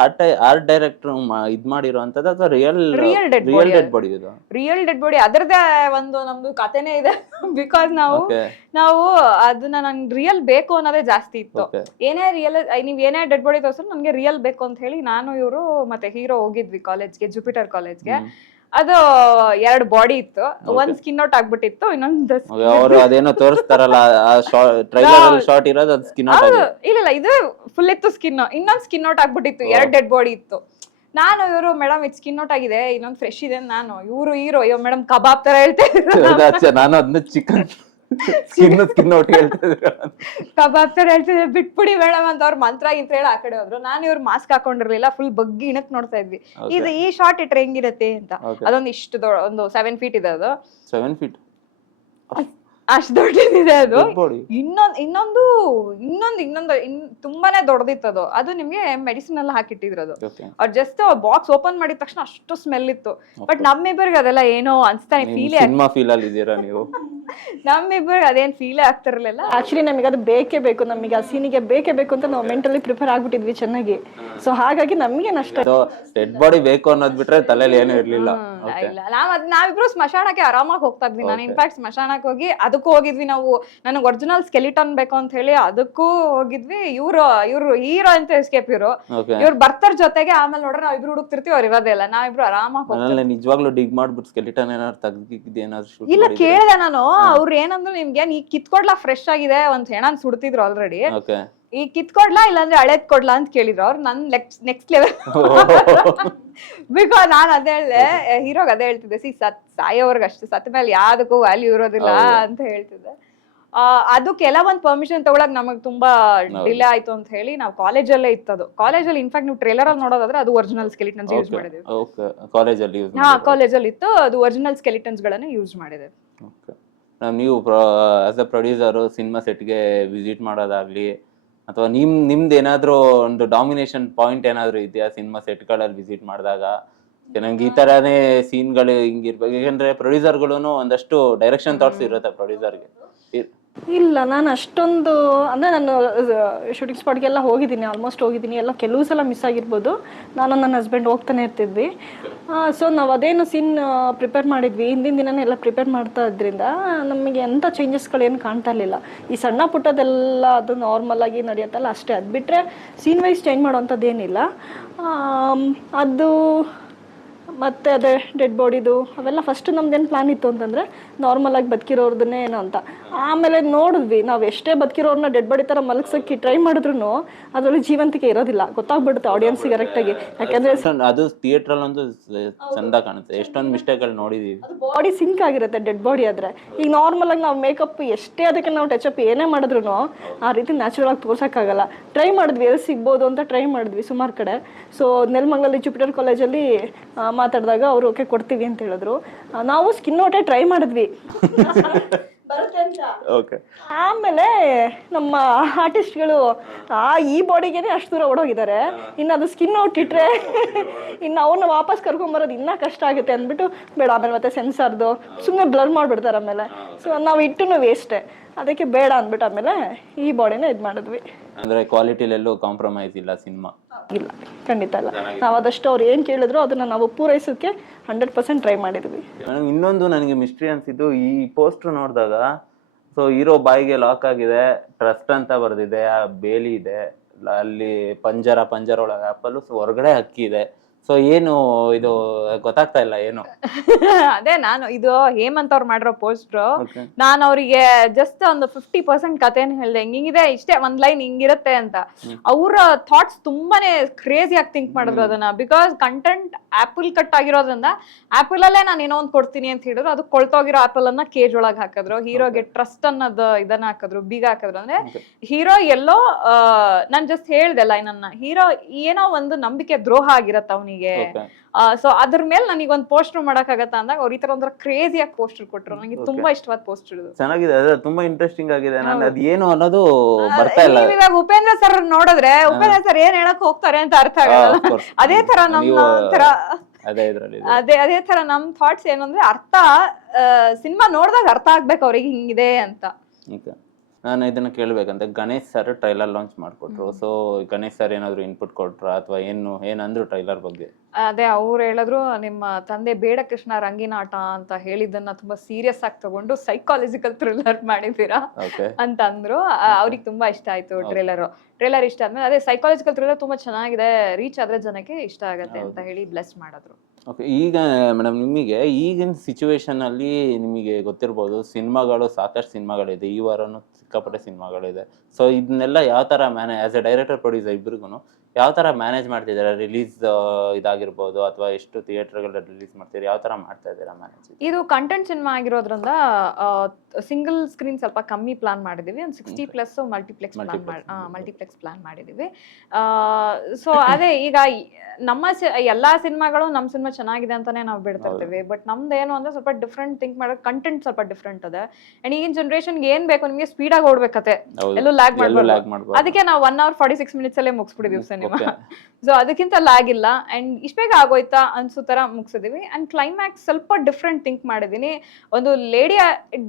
ಆರ್ಟ್ ಆರ್ಟ್ ಡೈರೆಕ್ಟರ್ ಇದು ಮಾಡಿರುವಂತದ್ದು ಅಥವಾ ರಿಯಲ್ ರಿಯಲ್ ಡೆಡ್ ಬಾಡಿ ಇದು? ರಿಯಲ್ ಡೆಡ್ ಬಾಡಿ ಅದರದೇ ಒಂದು ನಮ್ದು ಕಥೆನೇ ಇದೆ ಬಿಕಾಸ್ ನಾವು ನಾವು ಅದನ್ನ ನನ್ಗೆ ರಿಯಲ್ ಬೇಕು ಅನ್ನೋದೇ ಜಾಸ್ತಿ ಇತ್ತು. ಏನೇ ರಿಯಲ್ ನೀವ್ ಏನೇ ಡೆಡ್ ಬಾಡಿ ತೋರ್ಸಿದ್ರು ನನಗೆ ರಿಯಲ್ ಬೇಕು ಅಂತ ಹೇಳಿ ನಾನು ಇವರು ಮತ್ತೆ ಹೀರೋ ಹೋಗಿದ್ವಿ ಕಾಲೇಜ್ಗೆ ಜುಪಿಟರ್ ಕಾಲೇಜ್ಗೆ. ಅದು ಎರಡು ಬಾಡಿ ಇತ್ತು. ಒಂದ್ ಸ್ಕಿನ್ ಔಟ್ ಆಗ್ಬಿಟ್ಟಿತ್ತು ಇನ್ನೊಂದು ಅವರು ಅದೇನೋ ತೋರಿಸ್ತಾರಲ್ಲ ಟ್ರೈಲರ್ ಅಲ್ಲಿ ಶಾರ್ಟ್ ಇರೋದು ಅದು ಸ್ಕಿನ್ ಔಟ್ ಇಲ್ಲ ಇಲ್ಲ ಇದು ಫುಲ್ ಇತ್ತು ಸ್ಕಿನ್ ಇನ್ನೊಂದ್ ಸ್ಕಿನ್ ಔಟ್ ಆಗ್ಬಿಟ್ಟಿತ್ತು. ಎರಡ್ ಡೆಡ್ ಬಾಡಿ ಇತ್ತು. ನಾನು ಇವರು ಮೇಡಮ್ ಇದು ಸ್ಕಿನ್ ಔಟ್ ಆಗಿದೆ. ಇನ್ನೊಂದು ಫ್ರೆಶ್ ಇದೆ ನಾನು. ಇವರು ಹೀರೋ ಅಯ್ಯೋ ಮೇಡಮ್ ಕಬಾಬ್ ತರ ಹೇಳ್ತಾ ನಾನು ಅದನ್ನ ಚಿಕನ್ ಸ್ಕಿನ್ ಸ್ಕಿನ್ ಔಟ್ ಹೇಳ್ತಿದ್ರು. ಕಬಾಬ್ ತರ ಹೇಳ್ತಿದ್ರು. ಬಿಟ್ಬಿಡಿ ಮೇಡಮ್ ಅಂತ ಅವ್ರ ಮಂತ್ರ ಇಂತ ಹೇಳಿ ಆ ಕಡೆ ಹೋದ್ರು. ನಾನು ಇವ್ರು ಮಾಸ್ಕ್ ಹಾಕೊಂಡಿರ್ಲಿಲ್ಲ ಫುಲ್ ಬಗ್ಗಿ ಇಣಕ್ ನೋಡ್ತಾ ಇದ್ವಿ. ಇದು ಈ ಶಾರ್ಟ್ ಇಟ್ರೆ ಹೆಂಗಿರತ್ತೆ ಅಂತ. ಅದೊಂದು ಇಷ್ಟು ದೊಡ್ಡ ಒಂದು ಸೆವೆನ್ ಫೀಟ್ ಇದೆ ಅದು. ಸೆವೆನ್ ಫೀಟ್ ಅಷ್ಟು ದೊಡ್ಡದಿದೆ ಅದು. ಬಾಡಿ ಇನ್ನೊಂದ್ ಇನ್ನೊಂದು ಇನ್ನೊಂದು ಇನ್ನೊಂದು ಇನ್ ತುಂಬಾನೇ ದೊಡ್ಡದಿತ್ತು ಅದು ಅದು ನಿಮ್ಗೆ ಮೆಡಿಸಿನ್ ಎಲ್ಲ ಹಾಕಿಟ್ಟಿದ್ರು ಅದು. ಓಕೆ ಅವ್ರು ಜಸ್ಟ್ ಬಾಕ್ಸ್ ಓಪನ್ ಮಾಡಿದ ತಕ್ಷಣ ಅಷ್ಟು ಸ್ಮೆಲ್ ಇತ್ತು. ಬಟ್ ನಮ್ಮಿಬ್ಬರಿಗೆ ಅದೆಲ್ಲ ಏನೋ ಅನ್ಸ್ತಾನೆ ಫೀಲೇ ಸಿನಿಮಾ ಫೀಲ್ ಅಲ್ಲಿ ಇದ್ದೀರಾ ನೀವು? ನಮ್ಮಿಬ್ಬರಿಗೆ ಅದೇನ್ ಫೀಲೇ ಆಗ್ತಿರ್ಲಿಲ್ಲ. ಆಕ್ಚುಲಿ ನಮಗೆ ಅದು ಬೇಕೇ ಬೇಕು. ನಮಗೆ ಆ ಸೀನಿಗೆ ಬೇಕೇ ಬೇಕು ಅಂತ ನಾವು ಮೆಂಟಲಿ ಪ್ರಿಪೇರ್ ಆಗ್ಬಿಟ್ಟಿದ್ವಿ ಚೆನ್ನಾಗಿ. ಸೊ ಹಾಗಾಗಿ ನಮಗೆ ನಷ್ಟ. ಡೆಡ್ ಬಾಡಿ ಬೇಕು ಅನ್ನೋದ್ ಬಿಟ್ರೆ ತಲೆಯಲ್ಲಿ ಏನೂ ಇರ್ಲಿಲ್ಲ. ಇಲ್ಲ ನಾವ್ ಅದ್ ನಾವಿಬ್ರು ಸ್ಮಶಾನಕ್ಕೆ ಆರಾಮಾಗಿ ಹೋಗ್ತಾ ಇದ್ವಿ. ನಾನು. ಇನ್ಫ್ಯಾಕ್ಟ್ ಸ್ಮಶಾನಕ್ಕೆ ಹೋಗಿ ಅದಕ್ಕೂ ಹೋಗಿದ್ವಿ ನಾವು. ನನಗೆ ಒರಿಜಿನಲ್ ಸ್ಕೆಲಿಟನ್ ಬೇಕು ಅಂತ ಹೇಳಿ ಅದಕ್ಕೂ ಹೋಗಿದ್ವಿ. ಇವ್ರು ಇವ್ರು ಹೀರೋ ಅಂತ ಎಸ್ಕೇಪ್ ಇವ್ರು. ಇವ್ರು ಬರ್ತಾರ ಜೊತೆಗೆ ಆಮೇಲೆ ನೋಡ್ರೆ ನಾವ್ ಇಬ್ರು ಹುಡುಕ್ತಿರ್ತೀವಿ ಅವ್ರು ಇರೋದೇ ಇಲ್ಲ. ನಾವಿಬ್ರು ಆರಾಮಾಗಿ ಹೋಗ್ತೀವಿ. ಆಮೇಲೆ ನಿಜವಾಗ್ಲೂ ಡಿಗ್ ಮಾಡ್ಬಿಟ್ಟು ಸ್ಕೆಲಿಟನ್ ಏನಾದ್ರು ತೆಗ್ದಿದ್ದು ಏನಾದ್ರು ಇಲ್ಲ ಕೇಳಿದೆ ನಾನು. ಅವ್ರು ಏನಂದ್ರು ನಿಮ್ಗೆ ನೀ ಕಿತ್ಕೊಡ್ಲಾ ಫ್ರೆಶ್ ಆಗಿದೆ ಒಂದ್ ಹೆಣನ್ ಸುಡ್ತಿದ್ರು ಆಲ್ರೆಡಿ ಓಕೆ ಈ ಕಿತ್ಕೊಡ್ಲಾ ಇಲ್ಲಾಂದ್ರೆ ಹಳೇದ್ ಕೊಡ್ಲಾ ಅಂತ ಕೇಳಿದ್ರು ಅವ್ರು. ನನ್ ನೆಕ್ಸ್ಟ್ ಲೆವೆಲ್ ಬಿಕಾಸ್ ನಾನು ಅದೇ ಹೇಳ್ದೆ. ಹೀರೋಗ್ ಅದೇ ಹೇಳ್ತಿದ್ದೆ. ಸಿ ಸತ್ ಸಾಯೋವರ್ಗ ಅಷ್ಟು ಸತ್ ಮೇಲೆ ಯಾವ್ದಕ್ಕೂ ವ್ಯಾಲ್ಯೂ ಇರೋದಿಲ್ಲ ಅಂತ ಹೇಳ್ತಿದ್ದೆ. ಆ, ಅದು ಕೆಲವೊಂದ್ ಪರ್ಮಿಷನ್ ತಗೊಳಕ್ ನಮಗ್ ತುಂಬಾ ಡಿಲೇ ಆಯ್ತು ಅಂತ ಹೇಳಿ ನಾವು ಕಾಲೇಜಲ್ಲೇ ಇತ್ತದು. ಕಾಲೇಜಲ್ಲಿ ಇನ್ಫ್ಯಾಕ್ಟ್ ನೀವು ಟ್ರೇಲರ್ ಅಲ್ಲಿ ನೋಡೋದಾದ್ರೆ ಅದು ಒರಿಜಿನಲ್ ಸ್ಕೆಲಿಟನ್ಸ್ ಯೂಸ್ ಮಾಡಿದೆ ಹಾ ಕಾಲೇಜಲ್ಲಿ ಇತ್ತು. ಅದು ಒರಿಜಿನಲ್ ಸ್ಕೆಲಿಟನ್ಸ್ ಗಳನ್ನ ಯೂಸ್ ಮಾಡಿದೆ. ಓಕೆ ನೀವು ಆಸ್ ಅ ಪ್ರೊಡ್ಯೂಸರ್ ಸಿನಿಮಾ ಸೆಟ್ಗೆ ವಿಸಿಟ್ ಮಾಡೋದಾಗ್ಲಿ ಅಥವಾ ನಿಮ್ ನಿಮ್ದು ಏನಾದರೂ ಒಂದು ಡಾಮಿನೇಷನ್ ಪಾಯಿಂಟ್ ಏನಾದರೂ ಇದೆಯಾ ಸಿನಿಮಾ ಸೆಟ್ಗಳಲ್ಲಿ ವಿಸಿಟ್ ಮಾಡಿದಾಗ? ನಂಗೆ ಈ ತರಾನೇ ಸೀನ್ಗಳು ಹಿಂಗಿರ್ಬೇಕು. ಯಾಕಂದ್ರೆ ಪ್ರೊಡ್ಯೂಸರ್ಗಳು ಒಂದಷ್ಟು ಡೈರೆಕ್ಷನ್ ಥಾಟ್ಸ್ ಇರುತ್ತೆ ಪ್ರೊಡ್ಯೂಸರ್ಗೆ ಇಲ್ಲ, ನಾನು ಅಷ್ಟೊಂದು, ಅಂದರೆ ನಾನು ಶೂಟಿಂಗ್ ಸ್ಪಾಟ್ಗೆಲ್ಲ ಹೋಗಿದ್ದೀನಿ ಆಲ್ಮೋಸ್ಟ್ ಹೋಗಿದ್ದೀನಿ. ಎಲ್ಲ ಕೆಲವು ಸಲ ಮಿಸ್ ಆಗಿರ್ಬೋದು. ನಾನು ನನ್ನ ಹಸ್ಬೆಂಡ್ ಹೋಗ್ತಾನೆ ಇರ್ತಿದ್ವಿ. ಸೊ ನಾವು ಅದೇನು ಸೀನ್ ಪ್ರಿಪೇರ್ ಮಾಡಿದ್ವಿ. ಹಿಂದಿನ ದಿನನೇ ಎಲ್ಲ ಪ್ರಿಪೇರ್ ಮಾಡ್ತಾ ಇದ್ರಿಂದ ನಮಗೆ ಎಂಥ ಚೇಂಜಸ್ಗಳೇನು ಕಾಣ್ತಾ ಇರಲಿಲ್ಲ. ಈ ಸಣ್ಣ ಪುಟ್ಟದೆಲ್ಲ ಅದು ನಾರ್ಮಲ್ ಆಗಿ ನಡೆಯುತ್ತಲ್ಲ, ಅಷ್ಟೇ. ಅದು ಬಿಟ್ಟರೆ ಸೀನ್ ವೈಸ್ ಚೇಂಜ್ ಮಾಡೋವಂಥದ್ದು ಏನಿಲ್ಲ ಅದು ಮತ್ತು ಅದೇ ಡೆಡ್ ಬಾಡಿದು ಅವೆಲ್ಲ ಫಸ್ಟ್ ನಮ್ದೇನು ಪ್ಲಾನ್ ಇತ್ತು ಅಂತಂದರೆ ನಾರ್ಮಲ್ ಆಗಿ ಬದುಕಿರೋರ್ದನ್ನೇ ಏನೋ ಅಂತ. ಆಮೇಲೆ ನೋಡಿದ್ವಿ ನಾವು ಎಷ್ಟೇ ಬದುಕಿರೋರ್ನ ಡೆಡ್ ಬಾಡಿ ಥರ ಮಲಗ್ಸೋಕ್ಕೆ ಟ್ರೈ ಮಾಡಿದ್ರು ಅದರಲ್ಲಿ ಜೀವಂತಿಕೆ ಇರೋದಿಲ್ಲ. ಗೊತ್ತಾಗ್ಬಿಡುತ್ತೆ ಆಡಿಯನ್ಸಿಗೆ ಕರೆಕ್ಟಾಗಿ ಯಾಕೆಂದರೆ ಅದು ಥಿಯೇಟ್ರಲ್ ಒಂದು ಚಂದ ಕಾಣುತ್ತೆ. ಎಷ್ಟೊಂದು ಮಿಸ್ಟೇಕ್ಗಳು ನೋಡಿದೀವಿ. ಬಾಡಿ ಸಿಂಕ್ ಆಗಿರುತ್ತೆ ಡೆಡ್ ಬಾಡಿ ಆದರೆ. ಈಗ ನಾರ್ಮಲ್ ಆಗಿ ನಾವು ಮೇಕಪ್ ಎಷ್ಟೇ ಅದಕ್ಕೆ ನಾವು ಟಚಪ್ ಏನೇ ಮಾಡಿದ್ರು ಆ ರೀತಿ ನ್ಯಾಚುರಲ್ ಆಗಿ ತೋರ್ಸೋಕ್ಕಾಗಲ್ಲ. ಟ್ರೈ ಮಾಡಿದ್ವಿ ಎಲ್ಲಿ ಸಿಗ್ಬೋದು ಅಂತ ಟ್ರೈ ಮಾಡಿದ್ವಿ ಸುಮಾರು ಕಡೆ. ಸೊ ನೆಲಮಂಗಲಿ ಜುಪಿಟರ್ ಕಾಲೇಜಲ್ಲಿ ಮಾತಾಡಿದಾಗ ಅವರು ಓಕೆ ಕೊಡ್ತೀವಿ ಅಂತ ಹೇಳಿದ್ರು. ನಾವು ಸ್ಕಿನ್ ಓಟೆ ಟ್ರೈ ಮಾಡಿದ್ವಿ. ಬರುತ್ತೆ ಅಂತ. ಓಕೆ ಆಮೇಲೆ ನಮ್ಮ ಆರ್ಟಿಸ್ಟ್ಗಳು ಆ ಈ ಬಾಡಿಗೆನೆ ಅಷ್ಟು ದೂರ ಓಡೋಗಿದ್ದಾರೆ. ಇನ್ನು ಅದು ಸ್ಕಿನ್ ಔಟ್ ಇಟ್ರೆ ಇನ್ನು ಅವ್ರನ್ನ ವಾಪಸ್ ಕರ್ಕೊಂಬರೋದು ಇನ್ನೂ ಕಷ್ಟ ಆಗುತ್ತೆ ಅಂದ್ಬಿಟ್ಟು ಬೇಡ ಆಮೇಲೆ ಮತ್ತೆ ಸೆನ್ಸಾರ್ದು ಸುಮ್ಮನೆ ಬ್ಲರ್ ಮಾಡಿಬಿಡ್ತಾರೆ ಆಮೇಲೆ. ಸೊ ನಾವು ಇಟ್ಟು ವೇಸ್ಟೇ ಅದಕ್ಕೆ ಬೇಡ ಅಂದ್ಬಿಟ್ಟು ಆಮೇಲೆ ಈ ಬಾಡಿನ ಇದು ಮಾಡಿದ್ವಿ. ಅಂದ್ರೆ ಕ್ವಾಲಿಟಿಲೆಲ್ಲೂ ಕಾಂಪ್ರಮೈಸ್ ಇಲ್ಲ ಸಿನಿಮಾ ಇಲ್ಲ ಖಂಡಿತ ಇಲ್ಲ. ನಾವು ಅದಷ್ಟು ಅವ್ರು ಏನು ಕೇಳಿದ್ರು ಅದನ್ನ ನಾವು ಪೂರೈಸೋಕ್ಕೆ ಹಂಡ್ರೆಡ್ ಪರ್ಸೆಂಟ್ ಟ್ರೈ ಮಾಡಿದ್ವಿ. ನನಗೆ ಇನ್ನೊಂದು ನನಗೆ ಮಿಸ್ಟ್ರಿ ಅನ್ಸಿದ್ದು ಈ ಪೋಸ್ಟರ್ ನೋಡಿದಾಗ ಸೊ ಹೀರೋ ಬಾಯಿಗೆ ಲಾಕ್ ಆಗಿದೆ ಟ್ರಸ್ಟ್ ಅಂತ ಬರ್ದಿದೆ ಆ ಬೇಲಿ ಇದೆ ಅಲ್ಲಿ ಪಂಜರ ಪಂಜರ ಒಳಗೆ ಆಪಲ್ ಹೊರಗಡೆ ಹಕ್ಕಿ ಇದೆ. ಸೊ ಏನು ಇದು ಗೊತ್ತಾಗ್ತಾ ಇಲ್ಲ ಏನು? ಅದೇ ನಾನು ಇದು ಹೇಮಂತ್ ಅವ್ರು ಮಾಡಿರೋ ಪೋಸ್ಟ್ರು Okay. ನಾನು ಅವರಿಗೆ ಜಸ್ಟ್ ಒಂದು ಫಿಫ್ಟಿ ಪರ್ಸೆಂಟ್ ಕಥೆನ ಹೇಳ್ದೆ ಹಿಂಗಿದೆ ಇಷ್ಟೇ ಒಂದ್ ಲೈನ್ ಹಿಂಗಿರುತ್ತೆ ಅಂತ. ಅವರ ಥಾಟ್ಸ್ ತುಂಬಾನೇ ಕ್ರೇಜಿ ಆಗಿ ಥಿಂಕ್ ಮಾಡಿದ್ರು ಅದನ್ನ. ಬಿಕಾಸ್ ಕಂಟೆಂಟ್ ಆಪಲ್ ಕಟ್ ಆಗಿರೋದ್ರಿಂದ ಆಪಲ್ ಅಲ್ಲೇ ನಾನು ಏನೋ ಒಂದು ಕೊಡ್ತೀನಿ ಅಂತ ಹೇಳಿದ್ರು ಅದು ಕೊಳ್ತೋಗಿರೋ ಆಪಲ್ ಅನ್ನ ಕೇಜ್ ಒಳಗೆ ಹಾಕಿದ್ರು. ಹೀರೋಗೆ ಟ್ರಸ್ಟ್ ಅನ್ನೋದ್ ಇದನ್ನ ಹಾಕಿದ್ರು ಬೀಗ ಹಾಕಿದ್ರು. ಅಂದ್ರೆ ಹೀರೋ ಎಲ್ಲೋ ನಾನು ಜಸ್ಟ್ ಹೇಳ್ದೆ ಲೈನ್ ಅನ್ನ. ಹೀರೋ ಏನೋ ಒಂದು ನಂಬಿಕೆ ದ್ರೋಹ ಆಗಿರತ್ತ ಅವನಿಗೆ. Okay. ಸೊ ಅದ್ರ ಮೇಲೆ ನನಗೆ ಒಂದು ಪೋಸ್ಟರ್ ಮಾಡಕ್ಕಾಗತ್ತ ಅಂದಾಗ ಅವ್ರ ಈ ತರ ಒಂಥರ ಕ್ರೇಜಿ ಆಗಿ ಪೋಸ್ಟರ್ ಕೊಟ್ರು. ನನಗೆ ತುಂಬಾ ಇಷ್ಟವಾದ ಪೋಸ್ಟರ್ ಇದು. ಚೆನ್ನಾಗಿದೆ ಅದು ತುಂಬಾ ಇಂಟ್ರೆಸ್ಟಿಂಗ್ ಆಗಿದೆ. ನಾನು ಅದು ಏನು ಅನ್ನೋದು ಬರ್ತಾ ಇಲ್ಲ. ನೀವ್ ಇವಾಗ ಉಪೇಂದ್ರ ಸರ್ ನೋಡಿದ್ರೆ ಉಪೇಂದ್ರ ಸರ್ ಏನ್ ಹೇಳಕ್ ಹೋಗ್ತಾರೆ ಅಂತ ಅರ್ಥ ಆಗಲ್ಲ. of course. ಅದೇ ತರ ನಮ್ಮ ನೀವು ತರ ಅದೇ ಇದ್ರಲ್ಲಿ ಅದೇ ಅದೇ ತರ ನಮ್ ಥಾಟ್ಸ್ ಏನಂದ್ರೆ ಅಂದ್ರೆ ಅರ್ಥ ಸಿನಿಮಾ ನೋಡಿದಾಗ ಅರ್ಥ ಆಗ್ಬೇಕು ಅವ್ರಿಗೆ ಹಿಂಗಿದೆ ಅಂತ. ನಾನು ಇದನ್ನ ಕೇಳ್ಬೇಕಂತ. ಗಣೇಶ್ ಸರ್ ಟ್ರೈಲರ್ ಲಾಂಚ್ ಮಾಡ್ಕೊಟ್ರು. ಸೊ ಗಣೇಶ್ ಸರ್ ಏನಾದ್ರು ಇನ್ಪುಟ್ ಕೊಟ್ರ? ಅಥವಾ ಏನು ಏನಂದ್ರು ಟ್ರೈಲರ್ ಬಗ್ಗೆ? ಅದೇ ಅವ್ರು ಹೇಳಿದ್ರು ನಿಮ್ಮ ತಂದೆ ಬೇಡ ಕೃಷ್ಣ ರಂಗಿನಾಟ ಅಂತ ಹೇಳಿದ್ದನ್ನ ತುಂಬಾ ಸೀರಿಯಸ್ ಆಗಿ ತಗೊಂಡು ಸೈಕಾಲಜಿಕಲ್ ಥ್ರಿಲ್ಲರ್ ಮಾಡಿದೀರಾ ಓಕೆ ಅಂತ ಅಂದ್ರು ಅವ್ರಿಗೆ ತುಂಬಾ ಇಷ್ಟ ಆಯ್ತು ಟ್ರೇಲರ್ ಟ್ರೇಲರ್ ಇಷ್ಟ ಆದ್ಮೇಲೆ ಅದೇ ಸೈಕಾಲಜಿಕಲ್ ಥ್ರಿಲ್ಲರ್ ತುಂಬಾ ಚೆನ್ನಾಗಿದೆ. ರೀಚ್ ಆದ್ರೆ ಜನಕ್ಕೆ ಇಷ್ಟ ಆಗತ್ತೆ ಅಂತ ಹೇಳಿ ಬ್ಲೆಸ್ ಮಾಡಿದ್ರು. ಓಕೆ ಈಗ ಮೇಡಮ್ ನಿಮಗೆ ಈಗಿನ ಸಿಚುವೇಶನ್ ಅಲ್ಲಿ ನಿಮಗೆ ಗೊತ್ತಿರ್ಬೋದು ಸಿನಿಮಾಗಳು ಸಾಕಷ್ಟು ಸಿನಿಮಾಗಳಿದೆ. ಈ ವಾರನೂ ಸಿಕ್ಕಾಪಟ್ಟೆ ಸಿನಿಮಾಗಳಿದೆ. ಸೊ ಇದನ್ನೆಲ್ಲ ಯಾವ ತರ manage as a director producer ಇಬ್ರಿಗೂ ಯಾವ ತರ ಮ್ಯಾನೇಜ್ ಮಾಡ್ತಿದ್ದಾರೆ? ರಿಲೀಸ್ ಇದಾಗಿರ್ಬೋದು ಅಥವಾ ಎಷ್ಟು ಥಿಯೇಟರ್ಗಳ ರಿಲೀಸ್ ಮಾಡ್ತೀರಿ? ಯಾವ ತರ ಮಾಡ್ತಾ ಇದ್ದೀರಾ ಮ್ಯಾನೇಜ್ ಇದು ಕಂಟೆಂಟ್ ಸಿನಿಮಾ ಆಗಿರೋದ್ರಿಂದ ಸಿಂಗಲ್ ಸ್ಕ್ರೀನ್ ಸ್ವಲ್ಪ ಕಮ್ಮಿ ಪ್ಲಾನ್ ಮಾಡಿದೀವಿ ಒಂದು ಸಿಕ್ಸ್ಟಿ ಪ್ಲಸ್ ಮಲ್ಟಿಪ್ಲೆಕ್ಸ್ ಪ್ಲಾನ್. ಮಾಡಿ ಮಲ್ಟಿಪ್ಲೆಕ್ಸ್ ಪ್ಲಾನ್ ಮಾಡಿದೀವಿ ಸೊ ಅದೇ ಈಗ ನಮ್ಮ ಎಲ್ಲ ಸಿನಿಮಾಗಳು ನಮ್ಮ ಸಿನಿಮಾ ಚೆನ್ನಾಗಿದೆ ಅಂತಾನೆ ನಾವು ಬಿಡ್ತಿರ್ತೀವಿ. ಬಟ್ ನಮ್ದು ಏನು ಅಂದ್ರೆ ಸ್ವಲ್ಪ ಡಿಫ್ರೆಂಟ್ ಥಿಂಕ್ ಮಾಡೋ ಕಂಟೆಂಟ್ ಸ್ವಲ್ಪ ಡಿಫ್ರೆಂಟ್ ಅದ. ಅಂಡ್ ಈಗಿನ ಜನರೇಷನ್ಗೆ ಏನ್ ಬೇಕು? ನಿಮಗೆ ಸ್ಪೀಡ್ ಆಗಿ ಓಡ್ಬೇಕತೆ ಹೌದು. ಎಲ್ಲೂ ಲ್ಯಾಗ್ ಮಾಡಬಾರ್ದು. ಅದಕ್ಕೆ ನಾವು one hour forty six minutes ಅಲ್ಲೇ ಮುಗಿಸ್ಬಿಟ್ಟಿದೀವಿ ಸಿನಿಮಾ ಸೊ ಅದಕ್ಕಿಂತ ಲ್ಯಾಗ್ ಇಲ್ಲ ಅಂಡ್ ಇಷ್ಟ ಬೇಗ ಆಗೋಯ್ತಾ ಅನ್ಸೋ ತರ ಮುಗಿಸಿದೀವಿ. ಅಂಡ್ ಕ್ಲೈಮ್ಯಾಕ್ಸ್ ಸ್ವಲ್ಪ ಡಿಫ್ರೆಂಟ್ ಥಿಂಕ್ ಮಾಡಿದೀನಿ. ಒಂದು ಲೇಡಿಯ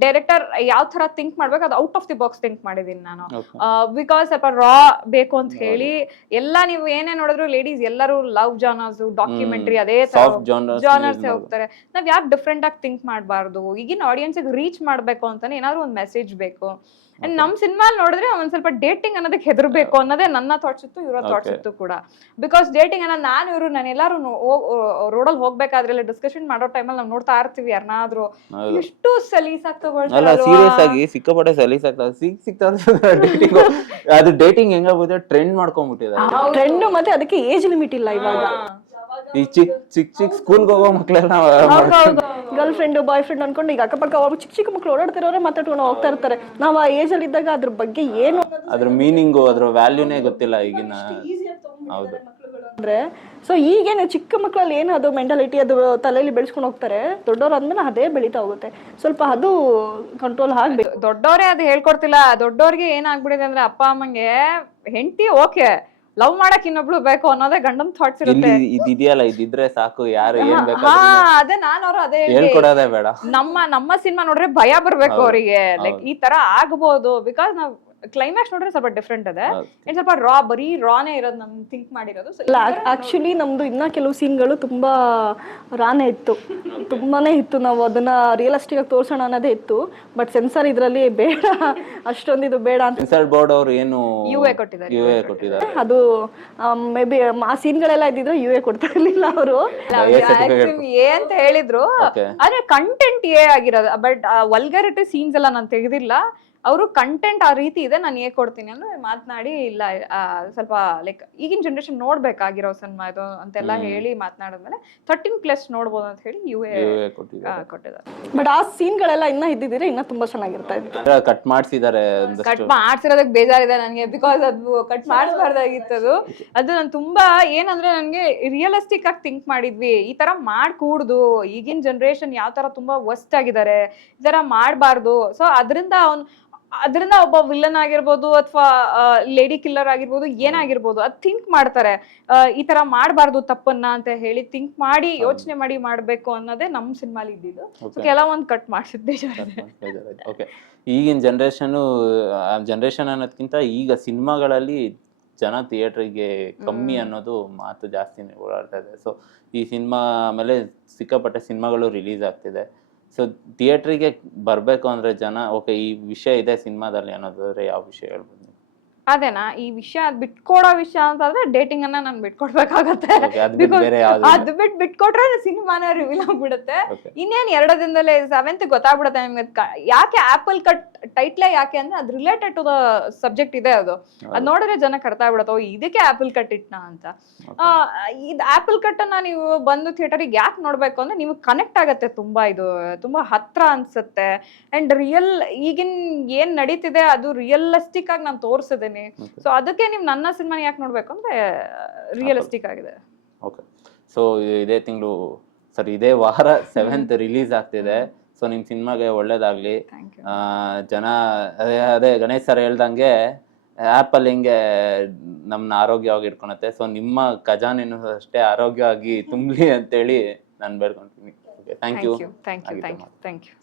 ಡೈರೆಕ್ಟರ್ ಯಾವ ತರ ಥಿಂಕ್ ಮಾಡ್ಬೇಕು ಅದು out of the box think ಮಾಡಿದೀನಿ ನಾನು. ಬಿಕಾಸ್ ಸ್ವಲ್ಪ ರಾ ಬೇಕು ಅಂತ ಹೇಳಿ ಎಲ್ಲ ನೀವು ಏನೇ ನೋಡಿದ್ರು ಲೇಡೀಸ್ ಎಲ್ಲರೂ ಲವ್ ಜಾನರ್ಸ್ ಡಾಕ್ಯುಮೆಂಟ್ರಿ ಅದೇ ತರ ಜಾನರ್ಸ್ ಹೋಗ್ತಾರೆ. ನಾವ್ ಯಾಕೆ ಡಿಫ್ರೆಂಟ್ ಆಗಿ ಥಿಂಕ್ ಮಾಡಬಾರ್ದು? ಈಗಿನ ಆಡಿಯನ್ಸ್ ರೀಚ್ ಮಾಡ್ಬೇಕು ಅಂತಾನೆ ಏನಾದ್ರು ಒಂದು ಮೆಸೇಜ್ ಬೇಕು. ಅಂಡ್ ನಮ್ ಸಿನಿಮಾ ನೋಡಿದ್ರೆ ಒಂದ್ ಸ್ವಲ್ಪ ಡೇಟಿಂಗ್ ಅನ್ನೋದಕ್ಕೆ ಹೆದರ್ಬೇಕು ಅನ್ನೋದೇ ನನ್ನ ಥಾಟ್ಸ್ ಇತ್ತು ಇವರ ಥಾಟ್ಸ್ ಇತ್ತು ಕೂಡ. ಬಿಕಾಸ್ ಡೇಟಿಂಗ್ ಅನ್ನ ನಾನು ಇವರು ನಾನು ಎಲ್ಲಾರು ರೋಡಲ್ಲಿ ಹೋಗ್ಬೇಕಾದ್ರೆ ಡಿಸ್ಕಷನ್ ಮಾಡೋ ಟೈಮಲ್ಲಿ ನಾವು ನೋಡ್ತಾ ಇರ್ತೀವಿ ಯಾರನ್ನಾದ್ರೂ ಇಷ್ಟು ಎಷ್ಟು ಸಲೀಸಾಗಿ ಅಲ್ಲ ಸೀರಿಯಸ್ ಆಗಿ ಸಿಕ್ಕಾಪಟ್ಟೆ ಸಲೀಸ್ ಆಗ್ತದೆ. ಸಿಕ್ ಸಿಕ್ತಾ ಡೇಟಿಂಗ್ ಅದು ಡೇಟಿಂಗ್ ಹೆಂಗಾಗುತ್ತೆ ಟ್ರೆಂಡ್ ಮಾಡ್ಕೊಂಡ್ಬಿಟ್ಟಿದ್ದಾರೆ. ಟ್ರೆಂಡ್ ಮತ್ತೆ ಅದಕ್ಕೆ ಏಜ್ ಲಿಮಿಟ್ ಇಲ್ಲ ಇವಾಗ. ಈ ಚಿಕ್ ಚಿಕ್ ಚಿಕ್ ಸ್ಕೂಲ್ಗೆ ಹೋಗೋ ಮಕ್ಳೆಲ್ಲ ಗರ್ಲ್ ಫ್ರೆಂಡ್ ಬಾಯ್ ಫ್ರೆಂಡ್ ಅನ್ಕೊಂಡು ಈಗ ಅಕ್ಕಪಕ್ಕ ಅವ್ರು ಚಿಕ್ಕ ಚಿಕ್ಕ ಮಕ್ಳು ಓಡಾಡ್ತಿರೋರೆ ಮಾತಾಡ್ಕೊಂಡು ಹೋಗ್ತಾ ಇರ್ತಾರೆ. ನಾವು ಆ ಏಜ್ ಅಲ್ಲಿ ಇದ್ದಾಗ ಅದ್ರ ಬಗ್ಗೆ ಏನು ಅದ್ರ ಮೀನಿಂಗು ಅದ್ರ ವ್ಯಾಲ್ಯೂನೇ ಗೊತ್ತಿಲ್ಲ ಈಗಿನ ಹೌದು. ಅಂದ್ರೆ ಸೊ ಈಗೇನು ಚಿಕ್ಕ ಮಕ್ಕಳಲ್ಲಿ ಏನು ಅದು ಮೆಂಟಾಲಿಟಿ ಅದು ತಲೆಯಲ್ಲಿ ಬೆಳೆಸ್ಕೊಂಡು ಹೋಗ್ತಾರೆ ದೊಡ್ಡವ್ರು ಅಂದ್ಮೇಲೆ ಅದೇ ಬೆಳೀತಾ ಹೋಗುತ್ತೆ. ಸ್ವಲ್ಪ ಅದು ಕಂಟ್ರೋಲ್ ಆಗ್ಬೇಕು. ದೊಡ್ಡವರೇ ಅದು ಹೇಳ್ಕೊಡ್ತಿಲ್ಲ. ದೊಡ್ಡವ್ರಿಗೆ ಏನಾಗ್ಬಿಡಿದೆ ಅಂದ್ರೆ ಅಪ್ಪ ಅಮ್ಮಂಗೆ ಹೆಂಡತಿ ಓಕೆ. ಲವ್ ಮಾಡಕ್ ಇನ್ನೊಬ್ಳು ಬೇಕು ಅನ್ನೋದೇ ಗಂಡನ್ ಥಾಟ್ಸ್ ಇರುತ್ತೆ ಇಲ್ಲಿ ಇದಿದೆಯಲ್ಲ ಇದಿದ್ರೆ ಸಾಕು ಯಾರು ಏನ್ ಹಾ ಅದೇ ನಾನು ಅವ್ರು ಅದೇ ಹೇಳಿ. ಹೇಳ್ಕೊಡೋದೇ ಬೇಡ ನಮ್ಮ ನಮ್ಮ ಸಿನಿಮಾ ನೋಡ್ರೆ ಭಯ ಬರ್ಬೇಕು. ಅವರಿಗೆ ಲೈಕ್ ಈ ತರ ಆಗ್ಬೋದು ಬಿಕಾಸ್ ನಾವ್ ಕ್ಲೈಮ್ಯಾಕ್ಸ್ ನೋಡ್ರೆ ಸ್ವಲ್ಪ ಡಿಫ್ರೆಂಟ್ ಇದೆ. ಇನ್ ಸ್ವಲ್ಪ ರಾ ಬರೀ ರಾನೇ ಇರೋದು ನಮ್ ಥಿಂಕ್ ಮಾಡಿರೋದು. So, ಇಲ್ಲ ಆಕ್ಚುಲಿ ನಮ್ದು ಇನ್ನ ಕೆಲವು ಸೀನ್ಗಳು ತುಂಬಾ ರಾನೇ ಇತ್ತು. ತುಂಬಾನೇ ಇತ್ತು. ನಾವು ಅದನ್ನ ರಿಯಲಿಸ್ಟಿಕ್ ಆಗಿ ತೋರ್ಸೋಣ ಅನ್ನೋದೇ ಇತ್ತು. ಬಟ್ ಸೆನ್ಸರ್ ಇದರಲ್ಲಿ ಬೇಡ. ಅಷ್ಟೊಂದು ಇದು ಬೇಡ ಅಂತ. ಸೆನ್ಸರ್ ಬೋರ್ಡ್ ಅವ್ರು ಏನು UA ಕೊಟ್ಟಿದ್ದಾರೆ. ಯು ಎ ಕೊಟ್ಟಿದ್ದಾರೆ. ಅದು ಮೇ ಬಿ ಆ ಸೀನ್ಗಳೆಲ್ಲ ಇದ್ದಿದ್ರೆ ಯು ಎ ಕೊಡ್ತಾ ಇರ್ಲಿಲ್ಲ ಅವರು. certificate. ಏ ಅಂತ ಹೇಳಿದ್ರು. Okay. ಆದ್ರೆ ಕಂಟೆಂಟ್ ಏ ಆಗಿರೋದು. ಬಟ್ ವಲ್ಗಾರಿಟಿ ಸೀನ್ಸ್ ಎಲ್ಲ ನಾನು ತೆಗೆದಿಲ್ಲ. ಅವರು ಕಂಟೆಂಟ್ ಆ ರೀತಿ ಇದೆ ನಾನು ಹೇಗೆ ಕೊಡ್ತೀನಿ ಅಂದ್ರೆ ಮಾತನಾಡಿ ಇಲ್ಲ ಆ, ಸ್ವಲ್ಪ ಲೈಕ್ ಈಗಿನ ಜನರೇಷನ್ ನೋಡ್ಬೇಕಾಗಿರೋ ಸಿನಿಮಾ ಇದು ಅಂತೆಲ್ಲ ಹೇಳಿ ಮಾತನಾಡಿದ್ಮೇಲೆ ಥರ್ಟೀನ್ ಪ್ಲಸ್ ನೋಡ್ಬೋದು ಅಂತ ಹೇಳಿ ಯು ಎ ಯು ಕೊಟ್ಟಿದ್ದಾರೆ. ಬಟ್ ಆ ಸೀನ್ಗಳೆಲ್ಲ ಇನ್ನ ಇದ್ದಿದ್ರೆ ಇನ್ನ ತುಂಬಾ ಚೆನ್ನಾಗಿರ್ತಾ ಇತ್ತು. ಕಟ್ ಮಾಡ್ಸಿದ್ದಾರೆ ಕಟ್ ಒಂದಷ್ಟು. ಮಾಡ್ಸಿರೋದಕ್ಕೆ ಬೇಜಾರಿದೆ ನನಗೆ ಬಿಕಾಸ್ ಅದು ಕಟ್ ಮಾಡಬಾರ್ದಾಗಿತ್ತು ಅದು ಅದು ನಾನು ತುಂಬಾ ಏನಂದ್ರೆ ನನಗೆ ರಿಯಲಿಸ್ಟಿಕ್ ಆಗಿ ಥಿಂಕ್ ಮಾಡಿದ್ವಿ. ಈ ತರ ಮಾಡ್ಕೂಡ್ದು. ಈಗಿನ ಜನರೇಷನ್ ಯಾವ ತರ ತುಂಬಾ ವಸ್ಟ್ ಆಗಿದ್ದಾರೆ. ಈ ತರ ಮಾಡಬಾರ್ದು. ಸೊ ಅದರಿಂದ ಅವ್ನು ಅದರಿಂದ ಒಬ್ಬ ವಿಲನ್ ಆಗಿರ್ಬೋದು ಅಥವಾ ಲೇಡಿ ಕಿಲ್ಲರ್ ಆಗಿರ್ಬೋದು ಏನಾಗಿರ್ಬೋದು ಅದ್ ಥಿಂಕ್ ಮಾಡ್ತಾರೆ. ಈ ತರ ಮಾಡಬಾರ್ದು ತಪ್ಪನ್ನ ಅಂತ ಹೇಳಿ ಥಿಂಕ್ ಮಾಡಿ ಯೋಚನೆ ಮಾಡಿ ಮಾಡ್ಬೇಕು ಅನ್ನೋದೇ ನಮ್ಮ ಸಿನಿಮಾಲಿ ಇದ್ದಿದ್ದು. ಸೊ. ಕೆಲವೊಂದು ಕಟ್ ಮಾಡಿಸಿದ್ದೆ ಓಕೆ ಈಗಿನ ಜನ್ರೇಷನು ಜನ್ರೇಷನ್ ಅನ್ನೋದ್ಕಿಂತ ಈಗ ಸಿನಿಮಾಗಳಲ್ಲಿ ಜನ ಥಿಯೇಟ್ರಿಗೆ ಕಮ್ಮಿ ಅನ್ನೋದು ಮಾತು ಜಾಸ್ತಿ ಓಡಾಡ್ತಾ ಇದೆ. ಸೊ ಈ ಸಿನಿಮಾ ಆಮೇಲೆ ಸಿಕ್ಕಾಪಟ್ಟೆ ಸಿನಿಮಾಗಳು ರಿಲೀಸ್ ಆಗ್ತಿದೆ. ಸೊ ಥಿಯೇಟ್ರಿಗೆ ಬರಬೇಕು ಅಂದ್ರೆ ಜನ ಓಕೆ ಈ ವಿಷಯ ಇದೆ ಸಿನಿಮಾದಲ್ಲಿ ಅನ್ನೋದಾದರೆ ಯಾವ ವಿಷಯ ಹೇಳ್ಬೋದು? ಅದೇನಾ ಈ ವಿಷಯ ಅದ್ ಬಿಟ್ಕೊಡೋ ವಿಷಯ ಅಂತಂದ್ರೆ ಡೇಟಿಂಗ್ ಅನ್ನ ನಾನು ಬಿಟ್ಕೊಡ್ಬೇಕಾಗತ್ತೆ. ಅದ್ ಬಿಟ್ ಬಿಟ್ಕೊಟ್ರೆ ಸಿನಿಮಾನೇ ರಿವೀಲ್ ಆಗ್ಬಿಡುತ್ತೆ. ಇನ್ನೇನು ಎರಡು ದಿನದಲ್ಲೇ ಸೆವೆಂತ್ ಗೊತ್ತಾಗ್ಬಿಡುತ್ತೆ ನಿಮ್ಗೆ. ಯಾಕೆ ಆಪಲ್ ಕಟ್ ಟೈಟ್ಲೇ ಯಾಕೆ ಅಂದ್ರೆ ಅದ್ ರಿಲೇಟೆಡ್ ಟು ದ ಸಬ್ಜೆಕ್ಟ್ ಇದೆ ಅದು. ಅದ್ ನೋಡಿದ್ರೆ ಜನ ಕರ್ತಾ ಬಿಡುತ್ತೆ ಓ ಇದಕ್ಕೆ ಆಪಲ್ ಕಟ್ ಇಟ್ನಾ ಅಂತ. ಇದ್ ಆಪಲ್ ಕಟ್ ಅನ್ನ ನೀವು ಬಂದು ಥಿಯೇಟರಿಗೆ ಯಾಕೆ ನೋಡ್ಬೇಕು ಅಂದ್ರೆ ನಿಮ್ಗೆ ಕನೆಕ್ಟ್ ಆಗತ್ತೆ ತುಂಬಾ ಇದು ತುಂಬಾ ಹತ್ರ ಅನ್ಸುತ್ತೆ. ಅಂಡ್ ರಿಯಲ್ ಈಗಿನ ಏನ್ ನಡೀತಿದೆ ಅದು ರಿಯಲಿಸ್ಟಿಕ್ ಆಗಿ ನಾನು ತೋರಿಸಿದ್ದೀನಿ. Okay. ಸೊ ಅದಕ್ಕೆ ನೀವು ನನ್ನ ಸಿನಿಮಾ ಯಾಕೆ ನೋಡ್ಬೇಕು ಅಂದ್ರೆ ರಿಯಲಿಸ್ಟಿಕ್ ಆಗಿದೆ. ಓಕೆ ಸೊ ಇದೇ ತಿಂಗಳು ಸರ್ ಇದೇ ವಾರ ಸೆವೆಂತ್ ರಿಲೀಸ್ ಆಗ್ತಿದೆ. ಸೊ ನಿಮ್ಮ ಸಿನಿಮಾಗೆ ಒಳ್ಳೇದಾಗ್ಲಿ. ಜನ ಅದೇ ಅದೇ ಗಣೇಶ್ ಸರ್ ಹೇಳ್ದಂಗೆ ಆ್ಯಪಲ್ ಹಿಂಗೆ ನಮ್ಮನ್ನ ಆರೋಗ್ಯವಾಗಿ ಇಟ್ಕೊಳತ್ತೆ. ಸೊ ನಿಮ್ಮ ಖಜಾನೆನೂ ಅಷ್ಟೇ ಆರೋಗ್ಯವಾಗಿ ತುಂಬಲಿ ಅಂತೇಳಿ ನಾನು ಬೇಡ್ಕೊಂತೀನಿ. Thank you thank you thank you